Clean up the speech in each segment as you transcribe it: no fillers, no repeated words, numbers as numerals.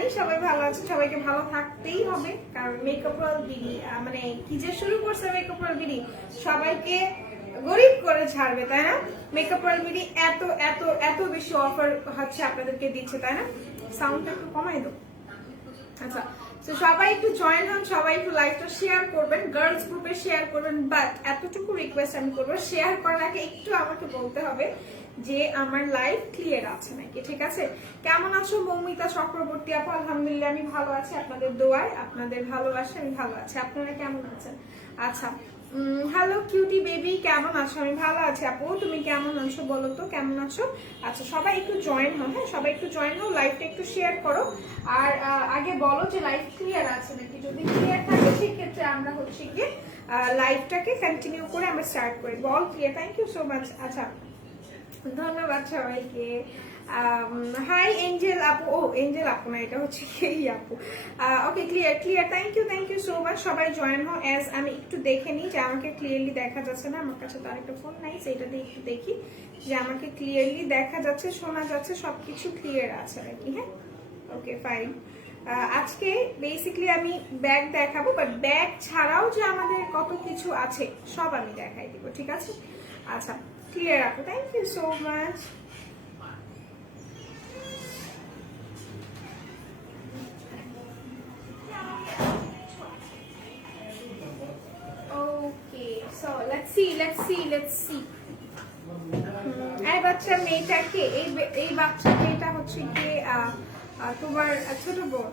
জানি সবাই ভালো আছে, সবাইকে ভালো থাকতেই হবে, কারণ মেকআপ ওয়ার্ল্ড বিডি মানে কি যে শুরু করছে মেকআপ ওয়ার্ল্ড বিডি, সবাইকে গরিব করে ছাড়বে, তাই না? মেকআপ ওয়ার্ল্ড বিডি এত এত এত বেশি অফার হচ্ছে আপনাদেরকে দিচ্ছে, তাই না? সাউন্ডটা একটু কমাই দাও। আচ্ছা, তো সবাই একটু জয়েন হন, সবাই একটু লাইভটা শেয়ার করবেন, গার্লস গ্রুপে শেয়ার করবেন, বাট এতটুকু রিকোয়েস্ট আমি করবো, শেয়ার করার আগে একটু আমাকে বলতে হবে যে আমার লাইভ ক্লিয়ার আছে নাকি, ঠিক আছে? কেমন আছো মৌমিতা চক্রবর্তী আপু? আলহামদুলিল্লাহ আমি ভালো আছি, আপনাদের দোয়ায় আপনাদের ভালোবাসা আমি ভালো আছি। আপনারা কেমন আছেন? আচ্ছা, হ্যালো কিউটি বেবি, কেমন আছো? আমি ভালো আছি আপু, তুমি কেমন আছো বলো তো, কেমন আছো? আচ্ছা, সবাই একটু জয়েন হও, হ্যাঁ সবাই একটু জয়েন হও, লাইভটা একটু শেয়ার করো, আর আগে বলো যে লাইভ ক্লিয়ার আছে নাকি। যদি ক্লিয়ার থাকে সেক্ষেত্রে আমরা হচ্ছে গিয়ে লাইভটাকে কন্টিনিউ করে আমরা স্টার্ট করি। বল clear, thank you so much. আচ্ছা, ধন্যবাদ সবাইকে। হাই এঞ্জেল আপু, ও এঞ্জেল আপু না, এটা হচ্ছে এই আপু। Okay, clear clear, thank you so much. সবাই জয়েন হও। অ্যাজ আমি একটু দেখে নিই যে আমাকে ক্লিয়ারলি দেখা যাচ্ছে না, আমার কাছে তো আরেকটা ফোন নাই, সেটা দিয়ে একটু দেখি যে আমাকে ক্লিয়ারলি দেখা যাচ্ছে, শোনা যাচ্ছে, সবকিছু ক্লিয়ার আছে নাকি। হ্যাঁ, ওকে ফাইন। আজকে বেসিক্যালি আমি ব্যাগ দেখাবো, বাট ব্যাগ ছাড়াও যে আমাদের কত কিছু আছে সব আমি দেখাই দিব, ঠিক আছে? আচ্ছা, ক্লিয়ার রাখো, thank you so much. Okay, so let's see. এই বাচ্চা মেয়েটাকে, এই বাচ্চা মেয়েটা হচ্ছে কি তোমার ছোট বোন।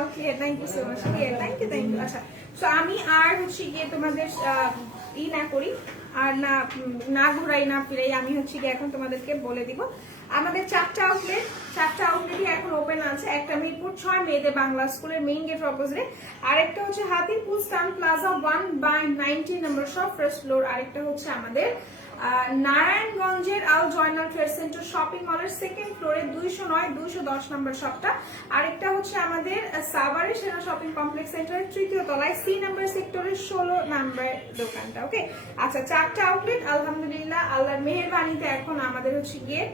Okay, thank you so much, thank you. আচ্ছা, তো আমি আর হচ্ছে গিয়ে তোমাদের ই না করি, আর না ঘুরাই না ফিরাই, আমি হচ্ছে গিয়ে এখন তোমাদেরকে বলে দিব আমাদের চারটা আউটলেটই এখন ওপেন আছে। একটা মিরপুর 6 মেয়েদের বাংলা স্কুলের মেইন গেট অপোজিটে, আরেকটা হচ্ছে হাতিরপুর স্টান প্লাজা 1/19 নম্বর শপ ফার্স্ট ফ্লোর, আরেকটা হচ্ছে আমাদের নারায়ণগঞ্জের আল জয়নাল ট্রেড সেন্টার শপিং মলের সেকেন্ড ফ্লোরে 209-210 নম্বর শপটা, আরেকটা হচ্ছে আমাদের সাভারের সেনা শপিং কমপ্লেক্স সেন্টারের তৃতীয় তলায় সি নাম্বার সেক্টরের 16 নম্বর দোকানটা। ওকে, আচ্ছা, চারটা আউটলেট আলহামদুলিল্লাহ আল্লাহর মেহেরবানিতে এখন আমাদের হচ্ছে গিয়ে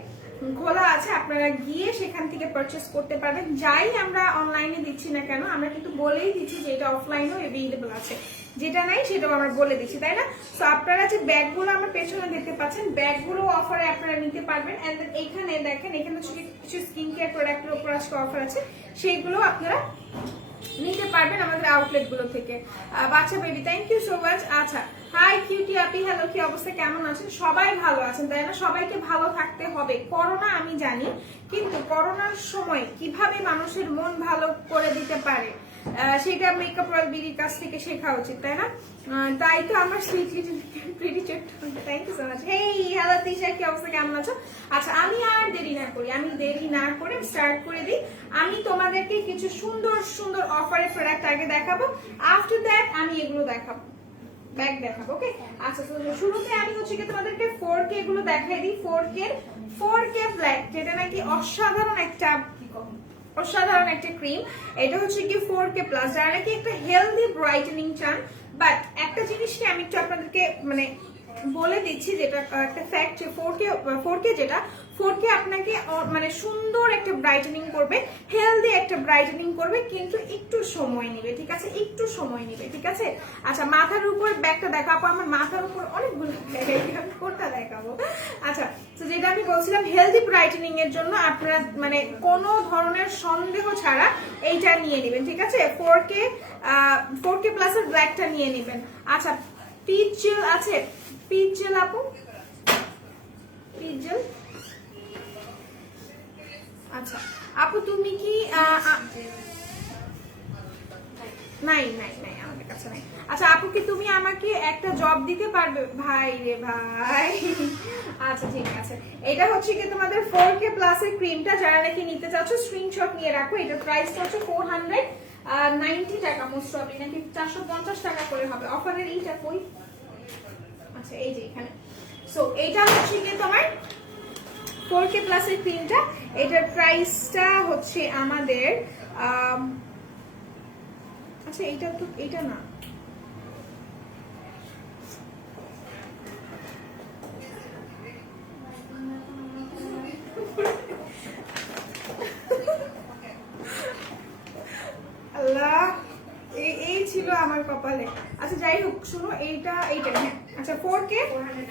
খোলা আছে, আপনারা গিয়ে সেখান থেকে পারচেস করতে পারবেন। যাই আমরা অনলাইনে দিচ্ছি না কেন, আমরা কিন্তু বলেই দিচ্ছি যে এটা অফলাইনেও অ্যাভেলেবল আছে, যেটা নাই সেটাও আমরা বলে দিচ্ছি, তাই না? তো আপনারা যে ব্যাগগুলো আমার পেছনে দেখতে পাচ্ছেন, ব্যাগগুলো অফারে আপনারা নিতে পারবেন। এন্ড দেন এইখানে দেখেন, এখানে হচ্ছে কিছু স্কিন কেয়ার প্রোডাক্টের উপর আজকে অফার আছে, সেইগুলো আপনারা নিতে পারবেন আমাদের আউটলেট গুলো থেকে। বাচ্চা baby, thank you so much. আচ্ছা, হাই কিউটি আপি, হ্যালো, কি অবস্থা, কেমন আছেন? সবাই ভালো আছেন, তাই না? সবাইকে ভালো থাকতে হবে। করোনা আমি জানি, কিন্তু করোনার সময় কিভাবে মানুষের মন ভালো করে দিতে পারে সেটা মেকআপ ওয়ার্ল্ড বিডির কাছ থেকে শেখা উচিত, তাই না? তাই তো আমার pretty thank you so much. Hey, hello Tisha, কি অবস্থা, কেমন আছো? আচ্ছা, আমি আর দেরি না করে স্টার্ট করে দিই। আমি তোমাদেরকে কিছু সুন্দর সুন্দর অফারের প্রোডাক্ট আগে দেখাবো, আফটার দ্যাট আমি এগুলো দেখাবো, ব্যাগ দেখাবো। ওকে, আচ্ছা, শুরুতে আমি হচ্ছে কি তোমাদেরকে 4K গুলো দেখাই দিই। 4K ব্ল্যাক, যেটা নাকি অসাধারণ একটা ক্রিম। এটা হচ্ছে কি 4K প্লাস, যারা নাকি একটা হেলদি ব্রাইটেনিং চান। বাট একটা জিনিসকে আমি একটু আপনাদেরকে মানে বলে দিচ্ছি, যেটা একটা ফ্যাক্ট, যে 4K যেটা 4K আপনাকে মানে সুন্দর একটা ব্রাইটেনিং করবে, হেলদি একটা ব্রাইটেনিং করবে, কিন্তু একটু সময় নেবে, ঠিক আছে? একটু সময় নেবে, ঠিক আছে? আচ্ছা, মাথার উপর ব্যাগটা দেখাবো, আমার মাথার উপর অনেকগুলো কোনটা দেখাবো? আচ্ছা, তো যেটা আমি বলছিলাম, হেলদি ব্রাইটেনিং এর জন্য আপনারা মানে কোনো ধরনের সন্দেহ ছাড়া এইটা নিয়ে নেবেন, ঠিক আছে? 4K প্লাস এর ব্ল্যাকটা নিয়ে নেবেন। আচ্ছা, পিচ জেল আছে, পিচ জেল আপু, পিচ জেল। আচ্ছা আপু, তুমি কি নাই আমাদের কাছে নাই। আচ্ছা আপু, কি তুমি আমাকে একটা জব দিতে পারবে? ভাই রে ভাই, আচ্ছা ঠিক আছে। এটা হচ্ছে কি তোমাদের 4K প্লাস এর ক্রিমটা, যারা নাকি নিতে চাচ্ছ স্ক্রিনশট নিয়ে রাখো। এটার প্রাইসটা হচ্ছে 490 টাকা, মোস্ট প্রবলি নাকি 450 টাকা করে হবে। অফারের এইটা কই? আচ্ছা, এই যে এখানে। সো এটা হচ্ছে কি তোমার 4K প্লাস এর ক্রিমটা, এটার প্রাইসটা হচ্ছে আমাদের আচ্ছা, এইটা না, আমার কপালে। আচ্ছা যাই হোক, শুনো এইটা হ্যাঁ আচ্ছা 4K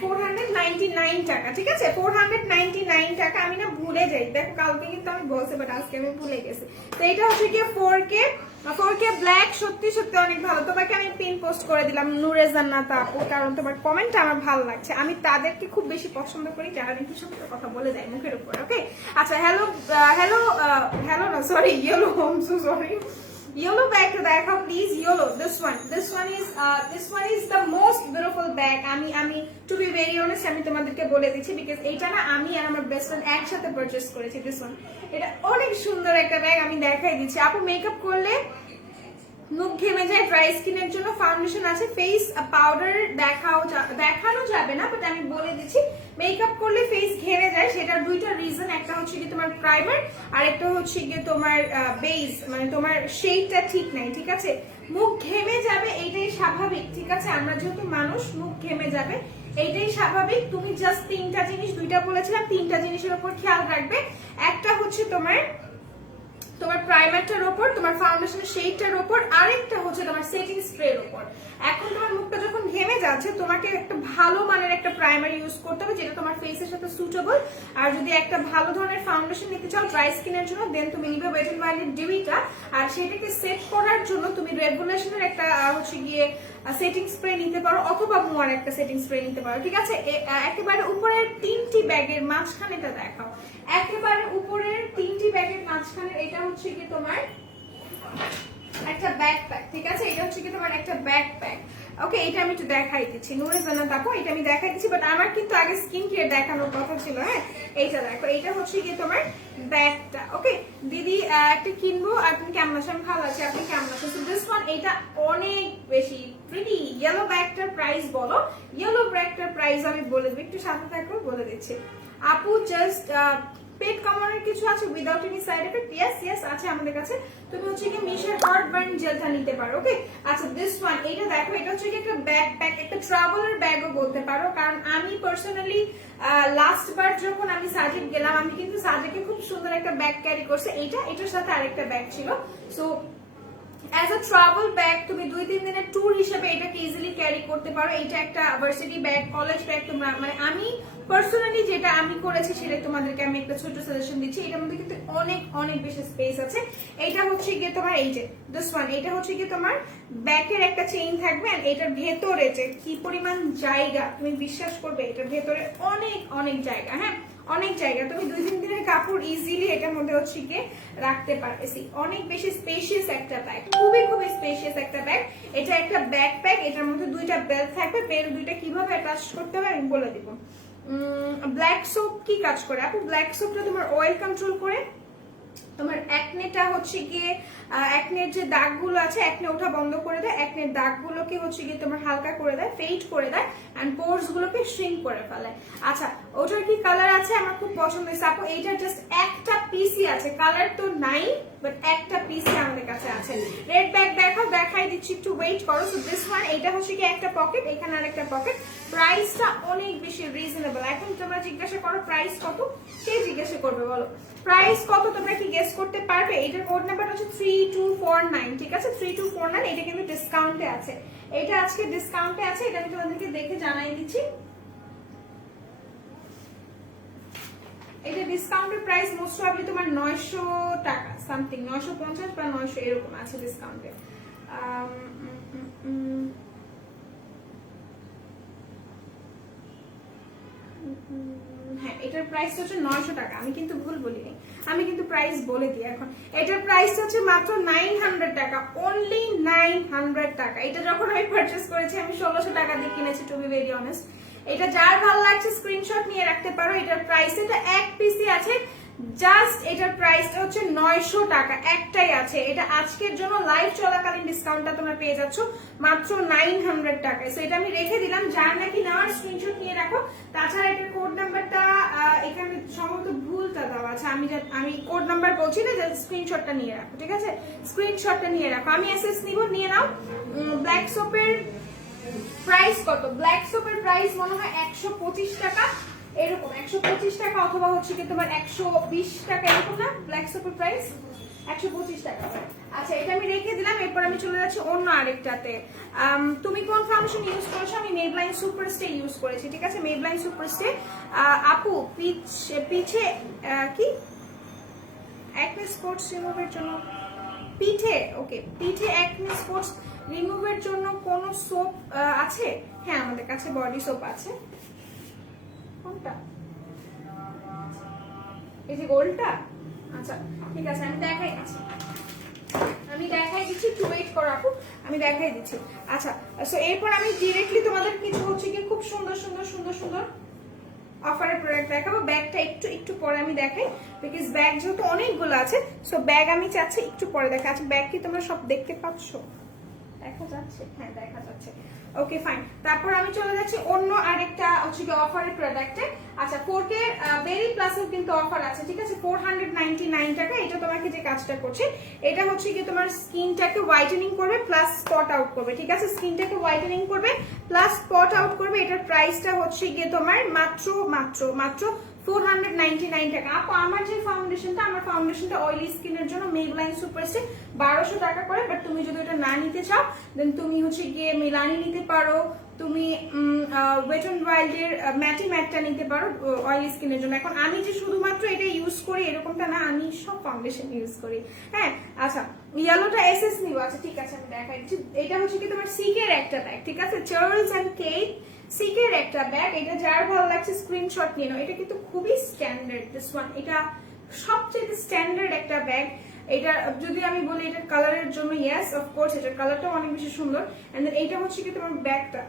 499 টাকা, ঠিক আছে 499 টাকা। আমি না ভুলে যাই, দেখো কালকে কিন্তু আমি বলছি বাট আজকে আমি ভুলে গেছি। তো এটা হচ্ছে কি 4K ব্ল্যাক, সত্যি সত্যি অনেক ভালো। তোমাকে আমি পিন পোস্ট করে দিলাম নুরে জান্নাত আপু, কারণ তোমার কমেন্টটা আমার ভালো লাগছে। আমি তাদেরকে খুব বেশি পছন্দ করি যারা একটু সত্য কথা বলে যায় মুখের উপর। ওকে আচ্ছা হ্যালো না sorry yellow, I am so sorry. Yellow bag to দেখো please, yellow, this one is the most beautiful bag. আমি to be very honest আমি তোমাদেরকে বলে দিচ্ছি বিকজ এইটা না আমি আর আমার বেস্ট ফ্রেন্ড একসাথে পারচেজ করেছি। this one এটা অনেক সুন্দর একটা ব্যাগ, আমি দেখাই দিচ্ছি। আপু মেকআপ করলে মুখ ঘেমে যায়, ড্রাই স্কিনের জন্য ফাউন্ডেশন আছে, ফেস পাউডার দেখানো যাবে না বাট আমি বলে দিচ্ছি মেকআপ করলে ফেস ঘেমে যায়, সেটার দুইটা রিজন। একটা হচ্ছে কি তোমার প্রাইমার আর একটা হচ্ছে কি তোমার বেস, মানে তোমার শেডটা ঠিক নাই, ঠিক আছে। মুখ ঘেমে যাবে এইটাই স্বাভাবিক, ঠিক আছে। আমরা যেহেতু মানুষ, মুখ ঘেমে যাবে এইটাই স্বাভাবিক। তুমি জাস্ট তিনটা জিনিস, দুইটা বলেছিলাম, তিনটা জিনিসের উপর খেয়াল রাখবে। একটা হচ্ছে তোমার প্রাইমারটার উপর, তোমার ফাউন্ডেশনের শেডটার উপর, আরেকটা হচ্ছে তোমার সেটিং স্প্রের উপর। এখন তোমার মুখটা যখন ঘেমে যাচ্ছে তোমাকে একটা ভালো মানের একটা প্রাইমার ইউজ করতে হবে যেটা তোমার ফেসের সাথে সুটেবল। আর যদি একটা ভালো ধরনের ফাউন্ডেশন নিতে চাও ড্রাই স্কিনের জন্য দেন তুমি নিবে ওয়েট এন্ড ওয়াইল্ডের ডিউইটা। আর সেটাকে সেট করার জন্য তুমি রেগুলেশনের একটা হচ্ছে গিয়ে সেটিং স্প্রে নিতে পারো অথবা মোয়ার একটা সেটিং স্প্রে নিতে পারো, ঠিক আছে। একেবারে উপরের তিনটি ব্যাগের মাঝখানেটা দেখাও, একেবারে উপরের তিনটি ব্যাগের মাঝখানে এটা হচ্ছে কি তোমার একটা ব্যাকপ্যাক, ঠিক আছে। এটা হচ্ছে কি তোমার একটা ব্যাকপ্যাক। ওকে এটা আমি একটু দেখাই দিচ্ছি নুরে জান্নাত আপু, এটা আমি দেখাই দিচ্ছি বাট আমার কিন্তু আগে স্কিন কেয়ার দেখানোর কথা ছিল। হ্যাঁ এইটা দেখো, এটা হচ্ছে কি তোমার ব্যাগটা। ওকে দিদি একটা কিনবো, আপনি কেমন আছেন? ভালো আছে, আপনি কেমন আছেন? সো দিস ওয়ান এটা অনেক বেশি প্রিটি। ইয়েলো ব্যাগটার প্রাইস বলো, ইয়েলো ব্যাগটার প্রাইস আমি বলে দেবো, একটু সাথে থাকো বলে দিচ্ছি আপু। জাস্ট পেট কমানোর কিছু আছে without any side effect? Yes আছে আমাদের কাছে। তুমি হচ্ছে কি মিশার হট বার্ন জেলটা নিতে পারো। ওকে আচ্ছা দিস ওয়ান এটা দেখো, এটা হচ্ছে কি একটা ব্যাকপ্যাক, একটা ট্রাভেলার ব্যাগও বলতে পারো। কারণ আমি পার্সোনালি লাস্ট বার যখন আমি সাজেক গেলাম আমি কিন্তু সাজেকে খুব সুন্দর একটা ব্যাগ ক্যারি করছে, এটার সাথে আরেকটা ব্যাগ ছিল। So as a travel bag তুমি 2-3 দিনের ট্যুর হিসেবে এটাকে ইজিলি ক্যারি করতে পারো। এটা একটা ভার্সিটি ব্যাগ, কলেজ ব্যাগ। তোমরা মানে আমি পার্সোনালি যেটা আমি করেছি সেটা তোমাদেরকে আমি একটা ছোট সাজেশন দিচ্ছি। এটার মধ্যে কিন্তু অনেক অনেক বেশি স্পেস আছে। এটা হচ্ছে গিয়ে তোমার এই যে দিস ওয়ান, এটা হচ্ছে গিয়ে তোমার ব্যাকের একটা চেইন থাকবে। এটার ভেতরে যে কি পরিমাণ জায়গা তুমি বিশ্বাস করবে, এটার ভেতরে অনেক অনেক জায়গা। হ্যাঁ অনেক জায়গা, তুমি 2-3 দিনের কাপড় ইজিলি এটার মধ্যে হচ্ছে গিয়ে রাখতে পারতেছি। অনেক বেশি স্পেশিয়াস একটা ব্যাগ, খুবই খুবই স্পেশিয়াস একটা ব্যাগ। এটা একটা ব্যাকপ্যাক, এটার মধ্যে দুইটা বেল্ট থাকবে। বেল্ট দুইটা কিভাবে অ্যাটাচ করতে হবে আমি বলে দিব। ব্ল্যাক সোপ কি কাজ করে আপু? ব্ল্যাক সোপটা তোমার অয়েল কন্ট্রোল করে, তোমার অ্যাকনেটা হচ্ছে গিয়ে অ্যাকনের যে দাগগুলো আছে অ্যাকনে ওঠা বন্ধ করে দেয়, অ্যাকনের দাগগুলোকে হচ্ছে গিয়ে তোমার হালকা করে দেয়, ফেড করে দেয়, এন্ড পোরস গুলোকে শ্রিঙ্ক করে ফেলে। আচ্ছা ওটার কি কালার আছে? আমার খুব পছন্দ হয়েছে আপু। এইটা জাস্ট একটা পিসই আছে, কালার তো নাই বাট একটা পিসই আমাদের কাছে আছে। রেড ব্যাগ দেখাই দিচ্ছি, একটু ওয়েট করো। সো দিস ওয়ান, এটা হচ্ছে কি একটা পকেট, এখানে আরেকটা পকেট। প্রাইসটা অনেক বেশি রিজনেবল। এখন তোমরা জিজ্ঞাসা করো প্রাইস কত, কে জিজ্ঞাসা করবে বলো প্রাইস কত? তোমরা কি গেস করতে পারবে? এটার কোড নাম্বার হচ্ছে 3249, ঠিক আছে 3249। এটা কিন্তু ডিসকাউন্টে আছে, এটা আজকে ডিসকাউন্টে আছে। এটা আমি তোমাদেরকে দেখে জানাই দিচ্ছি। এটা ডিসকাউন্টের প্রাইস মোস্ট প্রবাবলি তোমার 900 টাকা সামথিং, 950 বা 900 এরকম আছে ডিসকাউন্টে। হ্যাঁ এটার প্রাইস হচ্ছে 900 টাকা। আমি কিন্তু ভুল বলিনি, আমি কিন্তু প্রাইস বলে দিই এখন। এটার প্রাইস হচ্ছে মাত্র 900 টাকা, অনলি 900 টাকা। এটা যখন আমি পারচেজ করেছি আমি 1600 টাকা দিয়ে কিনেছি, টু বি ভেরি অনেস্ট। এটা যার ভালো লাগছে স্ক্রিনশট নিয়ে রাখতে পারো। এটার প্রাইস, এটা এক পিসই আছে, জাস্ট এটার প্রাইসটা হচ্ছে 900 টাকা, একটাই আছে। এটা আজকের জন্য লাইভ চলাকালীন ডিসকাউন্টটা তোমরা পেয়ে যাচ্ছ মাত্র 900 টাকায়। সো এটা আমি রেখে দিলাম, যার নাকি নেওয়ার স্ক্রিনশট নিয়ে রাখো। তাছাড়া এটার কোড নাম্বারটা এখানে সম্ভবত ভুলটা দেওয়া আছে, আমি কোড নাম্বার বলছি না, জাস্ট স্ক্রিনশটটা নিয়ে রাখো, ঠিক আছে স্ক্রিনশটটা নিয়ে রাখো। আমি এসএস নিব, নিয়ে নাও। ব্ল্যাক সোপের প্রাইস কত? ব্ল্যাক সোপের প্রাইস মনে হয় 125 টাকা এরকম, 125 টাকা অথবা হচ্ছে কি তোমার 120 টাকা এরকম না ব্ল্যাক সোপের প্রাইস? 125 টাকা। আচ্ছা এটা আমি রেখে দিলাম। এরপর আমি চলে যাচ্ছি অন্য আরেকটাতে। তুমি কোন ফাউন্ডেশন ইউজ করেছো? আমি মেবলাইন সুপারস্টে ইউজ করেছি, ঠিক আছে, মেবলাইন সুপারস্টে। আপু পিছে কি অ্যাকনে স্পটস রিমুভের জন্য পিঠে, ওকে, পিঠে অ্যাকনে স্পটস রিমুভের জন্য কোন সোপ আছে? হ্যাঁ আমাদের কাছে বডি সোপ আছে। কোনটা? এই যে গোলটা? আচ্ছা ঠিক আছে, আমি দেখাই দিচ্ছি, একটু ওয়েট করো আপু, আমি দেখাই দিচ্ছি। আচ্ছা সো এরপর আমি ডিরেক্টলি তোমাদের কিছু হচ্ছে কি খুব সুন্দর সুন্দর সুন্দর সুন্দর অফারের প্রোডাক্ট দেখাবো। ব্যাগটা একটু পরে আমি দেখাই, বিকজ ব্যাগ যেহেতু অনেকগুলো আছে, সো ব্যাগ আমি চাচ্ছি একটু পরে দেখা। আচ্ছা ব্যাগ কি তোমরা সব দেখতে পাচ্ছ? দেখা যাচ্ছে? হ্যাঁ দেখা যাচ্ছে, ওকে ফাইন। তারপর আমি চলে যাচ্ছি অন্য আরেকটা হচ্ছে কি অফারের প্রোডাক্টে। আচ্ছা 4K বেরি প্লাসের কিন্তু অফার আছে, ঠিক আছে, 499 টাকা। এটা তোমাকে যে কাজটা করছে, এটা হচ্ছে কি তোমার স্কিনটাকে হোয়াইটেনিং করবে প্লাস স্পট আউট করবে, ঠিক আছে, স্কিনটাকে হোয়াইটেনিং করবে প্লাস স্পট আউট করবে। এটার প্রাইসটা হচ্ছে গিয়ে তোমার মাত্র মাত্র মাত্র 499 টাকা। আপু আমার যে ফাউন্ডেশনটা, আমার ফাউন্ডেশনটা অয়েলি স্কিনের জন্য মেবলাইন সুপারস্টে 1200 টাকা করে, বাট তুমি যদি ওটা না নিতে চাও দেন তুমি হচ্ছে গিয়ে মেলানি নিতে পারো, তুমি ওয়েট এন্ড ওয়াইল্ডের ম্যাটি ম্যাটটা নিতে পারো অয়েলি স্কিনের জন্য। এখন আমি যে শুধুমাত্র এটা ইউজ করি এরকমটা না, আমি সব ফাউন্ডেশন ইউজ করি। হ্যাঁ আচ্ছা ইয়েলোটা এসএস নিব, আচ্ছা ঠিক আছে আমি দেখাই দিচ্ছি। এটা হচ্ছে কি তোমার সিকের একটা ব্যাগ, ঠিক আছে, চার্লস এন্ড কেট সিকের একটা ব্যাগ। এটা যার ভালো লাগছে স্ক্রিনশট নিয়ে নাও। এটা কিন্তু খুবই স্ট্যান্ডার্ড, দিস ওয়ান, এটা সবচেয়ে স্ট্যান্ডার্ড একটা ব্যাগ। এটা যদি আমি বলি এটার কালারের জন্য, ইয়েস অফকোর্স এটার কালারটা অনেক বেশি সুন্দর। এন্ড দেন এইটা হচ্ছে কি তোমার ব্যাগটা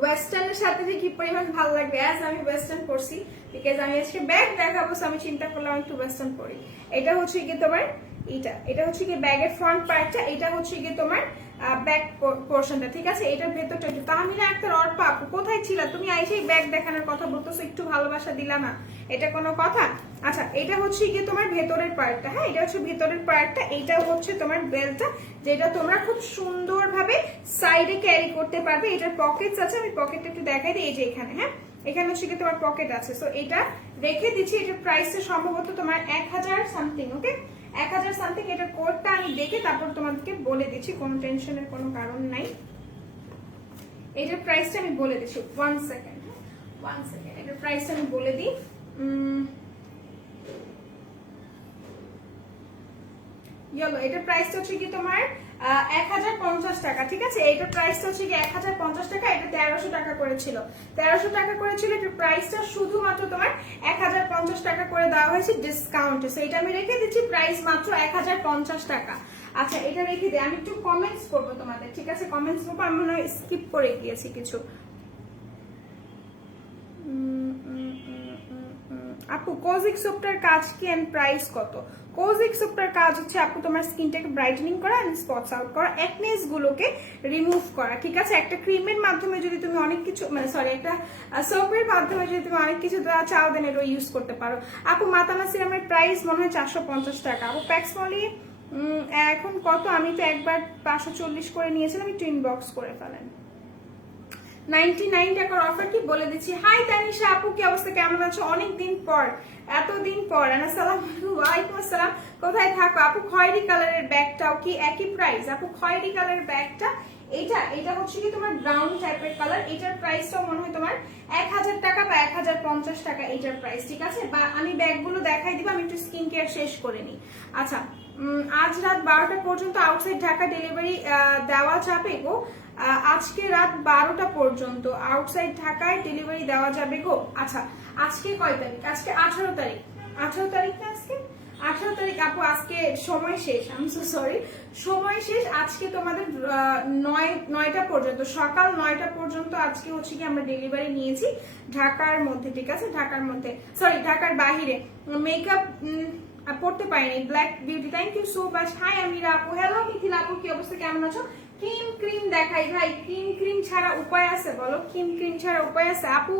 ওয়েস্টার্নের সাথে যে কি পরিমাণ ভালো লাগবে, অ্যাজ আমি ওয়েস্টার্ন পরছি, বিকজ আমি আজকে ব্যাগ দেখাবো, আমি চিন্তা করলাম একটু ওয়েস্টার্ন পরি। এটা হচ্ছে কি তোমার এটা হচ্ছে কি ব্যাগের ফ্রন্ট পার্টটা, এটা হচ্ছে কি তোমার ব্যাক পোর্শনটা, ঠিক আছে। এটার ভেতরটা একটু তাহমিনা আক্তার অর্পা আপু কোথায় ছিল তুমি? আইসেই ব্যাগ দেখানোর কথা বলতেছো, একটু ভালোবাসা দিলা না, এটা কোনো কথা? আচ্ছা এটা হচ্ছে গিয়ে তোমার ভেতরের পার্টটা, হ্যাঁ এটা হচ্ছে ভেতরের পার্টটা। এইটা হচ্ছে তোমার বেল্টটা, যেটা তোমরা খুব সুন্দরভাবে সাইডে ক্যারি করতে পারবে। এটার পকেটস আছে, আমি পকেটটা একটু দেখাই দিই, এই যে এখানে, হ্যাঁ এখানে হচ্ছে কি তোমার পকেট আছে। সো এটা রেখে দিচ্ছি। এটার প্রাইসটা সম্ভবত তোমার 1000 সামথিং, ওকে 1000 সামথিং। এটার কোডটা আমি দেখে তারপর তোমাদেরকে বলে দিচ্ছি, কোনো টেনশনের কোনো কারণ নাই। এটার প্রাইসটা আমি বলে দিচ্ছি, 1 সেকেন্ড, এটার প্রাইসটা আমি বলে দিই। এটার প্রাইসটা হচ্ছে কি তোমার 1050 টাকা, ঠিক আছে। এটার প্রাইসটা হচ্ছে কি 1050 টাকা। এটা 1300 টাকা করেছিল, 1300 টাকা করেছিল। এটার প্রাইসটা শুধুমাত্র তোমার 1050 টাকা করে দেওয়া হয়েছে ডিসকাউন্টে। সো এটা আমি রেখে দিচ্ছি প্রাইস মাত্র 1050 টাকা। আচ্ছা এটা রেখে দিই, আমি একটু কমেন্টস করবো তোমাদের, ঠিক আছে, কমেন্টস করবো। আমি মনে হয় স্কিপ করে গিয়েছি কিছু। আপু কোজিক সোপটার কাজ কি এন্ড প্রাইস কত? কোজিক সোপটার কাজ হচ্ছে আপু তোমার স্কিনটাকে ব্রাইটেনিং করা এন্ড স্পটস আউট করা, অ্যাকনেস গুলোকে রিমুভ করা, ঠিক আছে। একটা ক্রিমের মাধ্যমে যদি তুমি অনেক কিছু একটা সোপের মাধ্যমে যদি তুমি অনেক কিছু দেওয়া চাও দেন এটা ইউজ করতে পারো। আপু মাতানা সিরামের প্রাইস মনে হয় 450 টাকা। আপু প্যাক্সমলি এখন কত? আমি তো একবার 540 করে নিয়েছিলাম, একটু ইনবক্স করে ফেলেন। 99 টাকার অফার কি বলে দিচ্ছি। হাই তানিশা আপু কি অবস্থা, কেমন আছো? অনেকদিন পর, এতদিন পর। ওয়ালাইকুম আসসালাম, কোথায় থাকো আপু? খয়েরি কালারের ব্যাগটাও কি একই প্রাইস? আপু খয়েরি কালারের ব্যাগটা এটা হচ্ছে কি তোমার ব্রাউন টাইপের কালার। এটার প্রাইসটাও মনে হয় তোমার 1000 টাকা বা 1050 টাকা এটার প্রাইস, ঠিক আছে। বা আমি ব্যাগগুলো দেখাই দিব, আমি একটু স্কিন কেয়ার শেষ করে নিই। আচ্ছা আজ রাত 12টা পর্যন্ত আউটসাইড ঢাকা ডেলিভারি দেওয়া যাবে গো। আজকে রাত 12টা পর্যন্ত আউটসাইড ঢাকায় ডেলিভারি দেওয়া যাবে গো। আচ্ছা আজকে কয় তারিখ? আজকে 18 তারিখ, 18 তারিখ না আজকে 18 তারিখ। আপু আজকে সময় শেষ, আই এম সো সরি, সময় শেষ। আজকে তোমাদের 9টা পর্যন্ত, সকাল 9টা পর্যন্ত আজকে হচ্ছে কি আমরা ডেলিভারি নিয়েছি ঢাকার মধ্যে, ঠিক আছে, ঢাকার মধ্যে, সরি ঢাকার বাহিরে। মেকআপ পড়তে পারিনি, black beauty, thank you so much. Hi Amira আপু, হ্যালো মিথিলা আপু কি অবস্থা, কেমন আছো? ক্রিম দেখাই ভাই, ক্রিম ছাড়া উপায় আছে বলো? ক্রিম ছাড়া উপায় আছে? আপু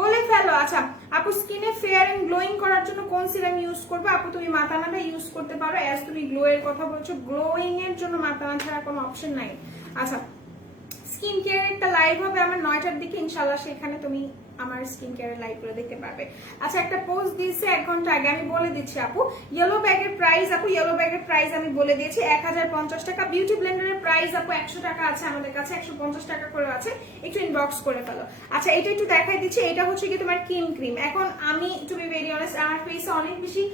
বলে ফেলো। আচ্ছা আপু স্কিনে ফেয়ার এন্ড গ্লোয়িং করার জন্য কোন সিরাম ইউজ করবে? আপু তুমি মাতানাটা ইউজ করতে পারো, অ্যাজ তুমি গ্লো এর কথা বলছো, গ্লোয়িং এর জন্য মাতানা ছাড়া কোনো অপশন নাই। আচ্ছা স্কিন কেয়ার একটা লাইভ হবে আমার 9টার দিকে, ইনশাল্লাহ সেখানে তুমি আমার স্কিন কেয়ারের লাইভগুলো দেখতে পারবে। আচ্ছা, একটা পোস্ট দিয়েছে 1 ঘন্টা আগে, আমি বলে দিচ্ছি আপু। ইয়েলো ব্যাগের প্রাইস আপু, ইয়েলো ব্যাগের প্রাইস আমি বলে দিয়েছি 1050 টাকা। বিউটি ব্লেন্ডারের প্রাইস আপু 100 টাকা আছে আমাদের কাছে, 150 টাকা করে আছে, একটু ইনবক্স করে ফেলো। আচ্ছা, এটা একটু দেখাই দিচ্ছি। এটা হচ্ছে কি তোমার কিন ক্রিম। এখন আমি টু বি ভেরি অনেস্ট, আমার ফেসে অনেক বেশি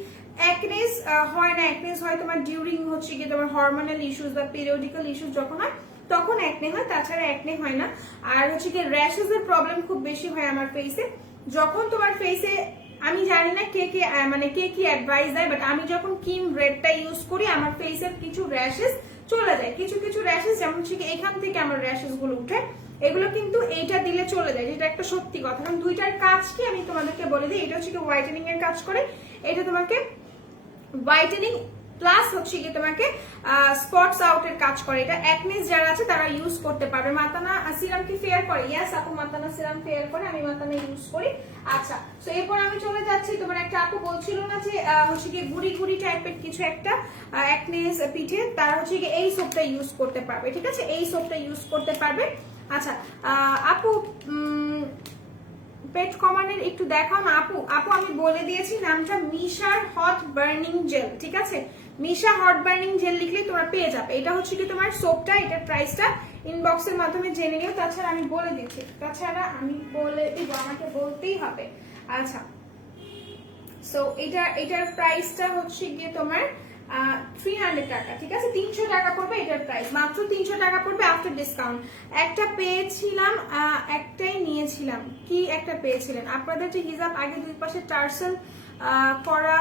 অ্যাকনেস হয় না। অ্যাকনেস হয় তোমার ডিউরিং হচ্ছে কি তোমার হরমোনাল ইস্যুস বা পিরিয়ডিক্যাল ইস্যুস যখন হয় তখন অ্যাকনে হয়, তাছাড়া অ্যাকনে হয় না। আর হচ্ছে কি র্যাশেস এর প্রবলেম খুব বেশি হয় আমার ফেসে। যখন তোমার ফেসে, আমি জানি না কে কে মানে কে কি অ্যাডভাইস দেয়, বাট আমি যখন কিম রেডটা ইউজ করি আমার ফেসের কিছু র্যাশেস চলে যায়। কিছু কিছু র্যাশেস, যেমন হচ্ছে কি এখান থেকে আমার র্যাশেস গুলো উঠে, এগুলো কিন্তু এইটা দিলে চলে যায়, যেটা একটা সত্যি কথা। কারণ দুইটার কাজ কি আমি তোমাদেরকে বলে দিই। এটা হচ্ছে কি হোয়াইটেনিং এর কাজ করে, এটা তোমাকে হোয়াইটেনিং প্লাস হচ্ছে কি তোমাকে স্পটস আউটের কাজ করে। এটা অ্যাকনেস যারা আছে তারা ইউজ করতে পারবে। মাতানা সিরাম কি ফেয়ার করে? ইয়েস আপু, মাতানা সিরাম ফেয়ার করে, আমি মাতানা ইউজ করি। আচ্ছা, সো এরপর আমি চলে যাচ্ছি। তোমার একটা আপু বলছিল না যে হচ্ছে কি গুড়ি গুড়ি টাইপের কিছু একটা অ্যাকনেস পিঠে, তারা হচ্ছে কি এই সোপটা ইউজ করতে পারবে। ঠিক আছে, এই সোপটা ইউজ করতে পারবে। আচ্ছা আপু, পেট কমানোর একটু দেখাও না আপু। আপু আমি বলে দিয়েছি নামটা, মিশার হট বার্নিং জেল। ঠিক আছে, মিশা হট বার্নিং জেল লিখলেই তোমরা পেয়ে যাবে। এটা হচ্ছে কি তোমার সোপটা, এটার প্রাইসটা ইনবক্সের মাধ্যমে জেনে নিও। তাছাড়া আমি বলে দিচ্ছি, তাছাড়া আমি বলে দিব, আমাকে বলতেই হবে। আচ্ছা, সো এটার প্রাইসটা হচ্ছে গিয়ে তোমার 300 টাকা। ঠিক আছে, 300 টাকা পড়বে এটার প্রাইস, মাত্র 300 টাকা পড়বে আফটার ডিসকাউন্ট। একটা পেয়েছিলাম, একটাই নিয়েছিলাম। কি একটা পেয়েছিলেন আপনাদের যে হিজাব আগে দুই পাশে টার্সেল করা,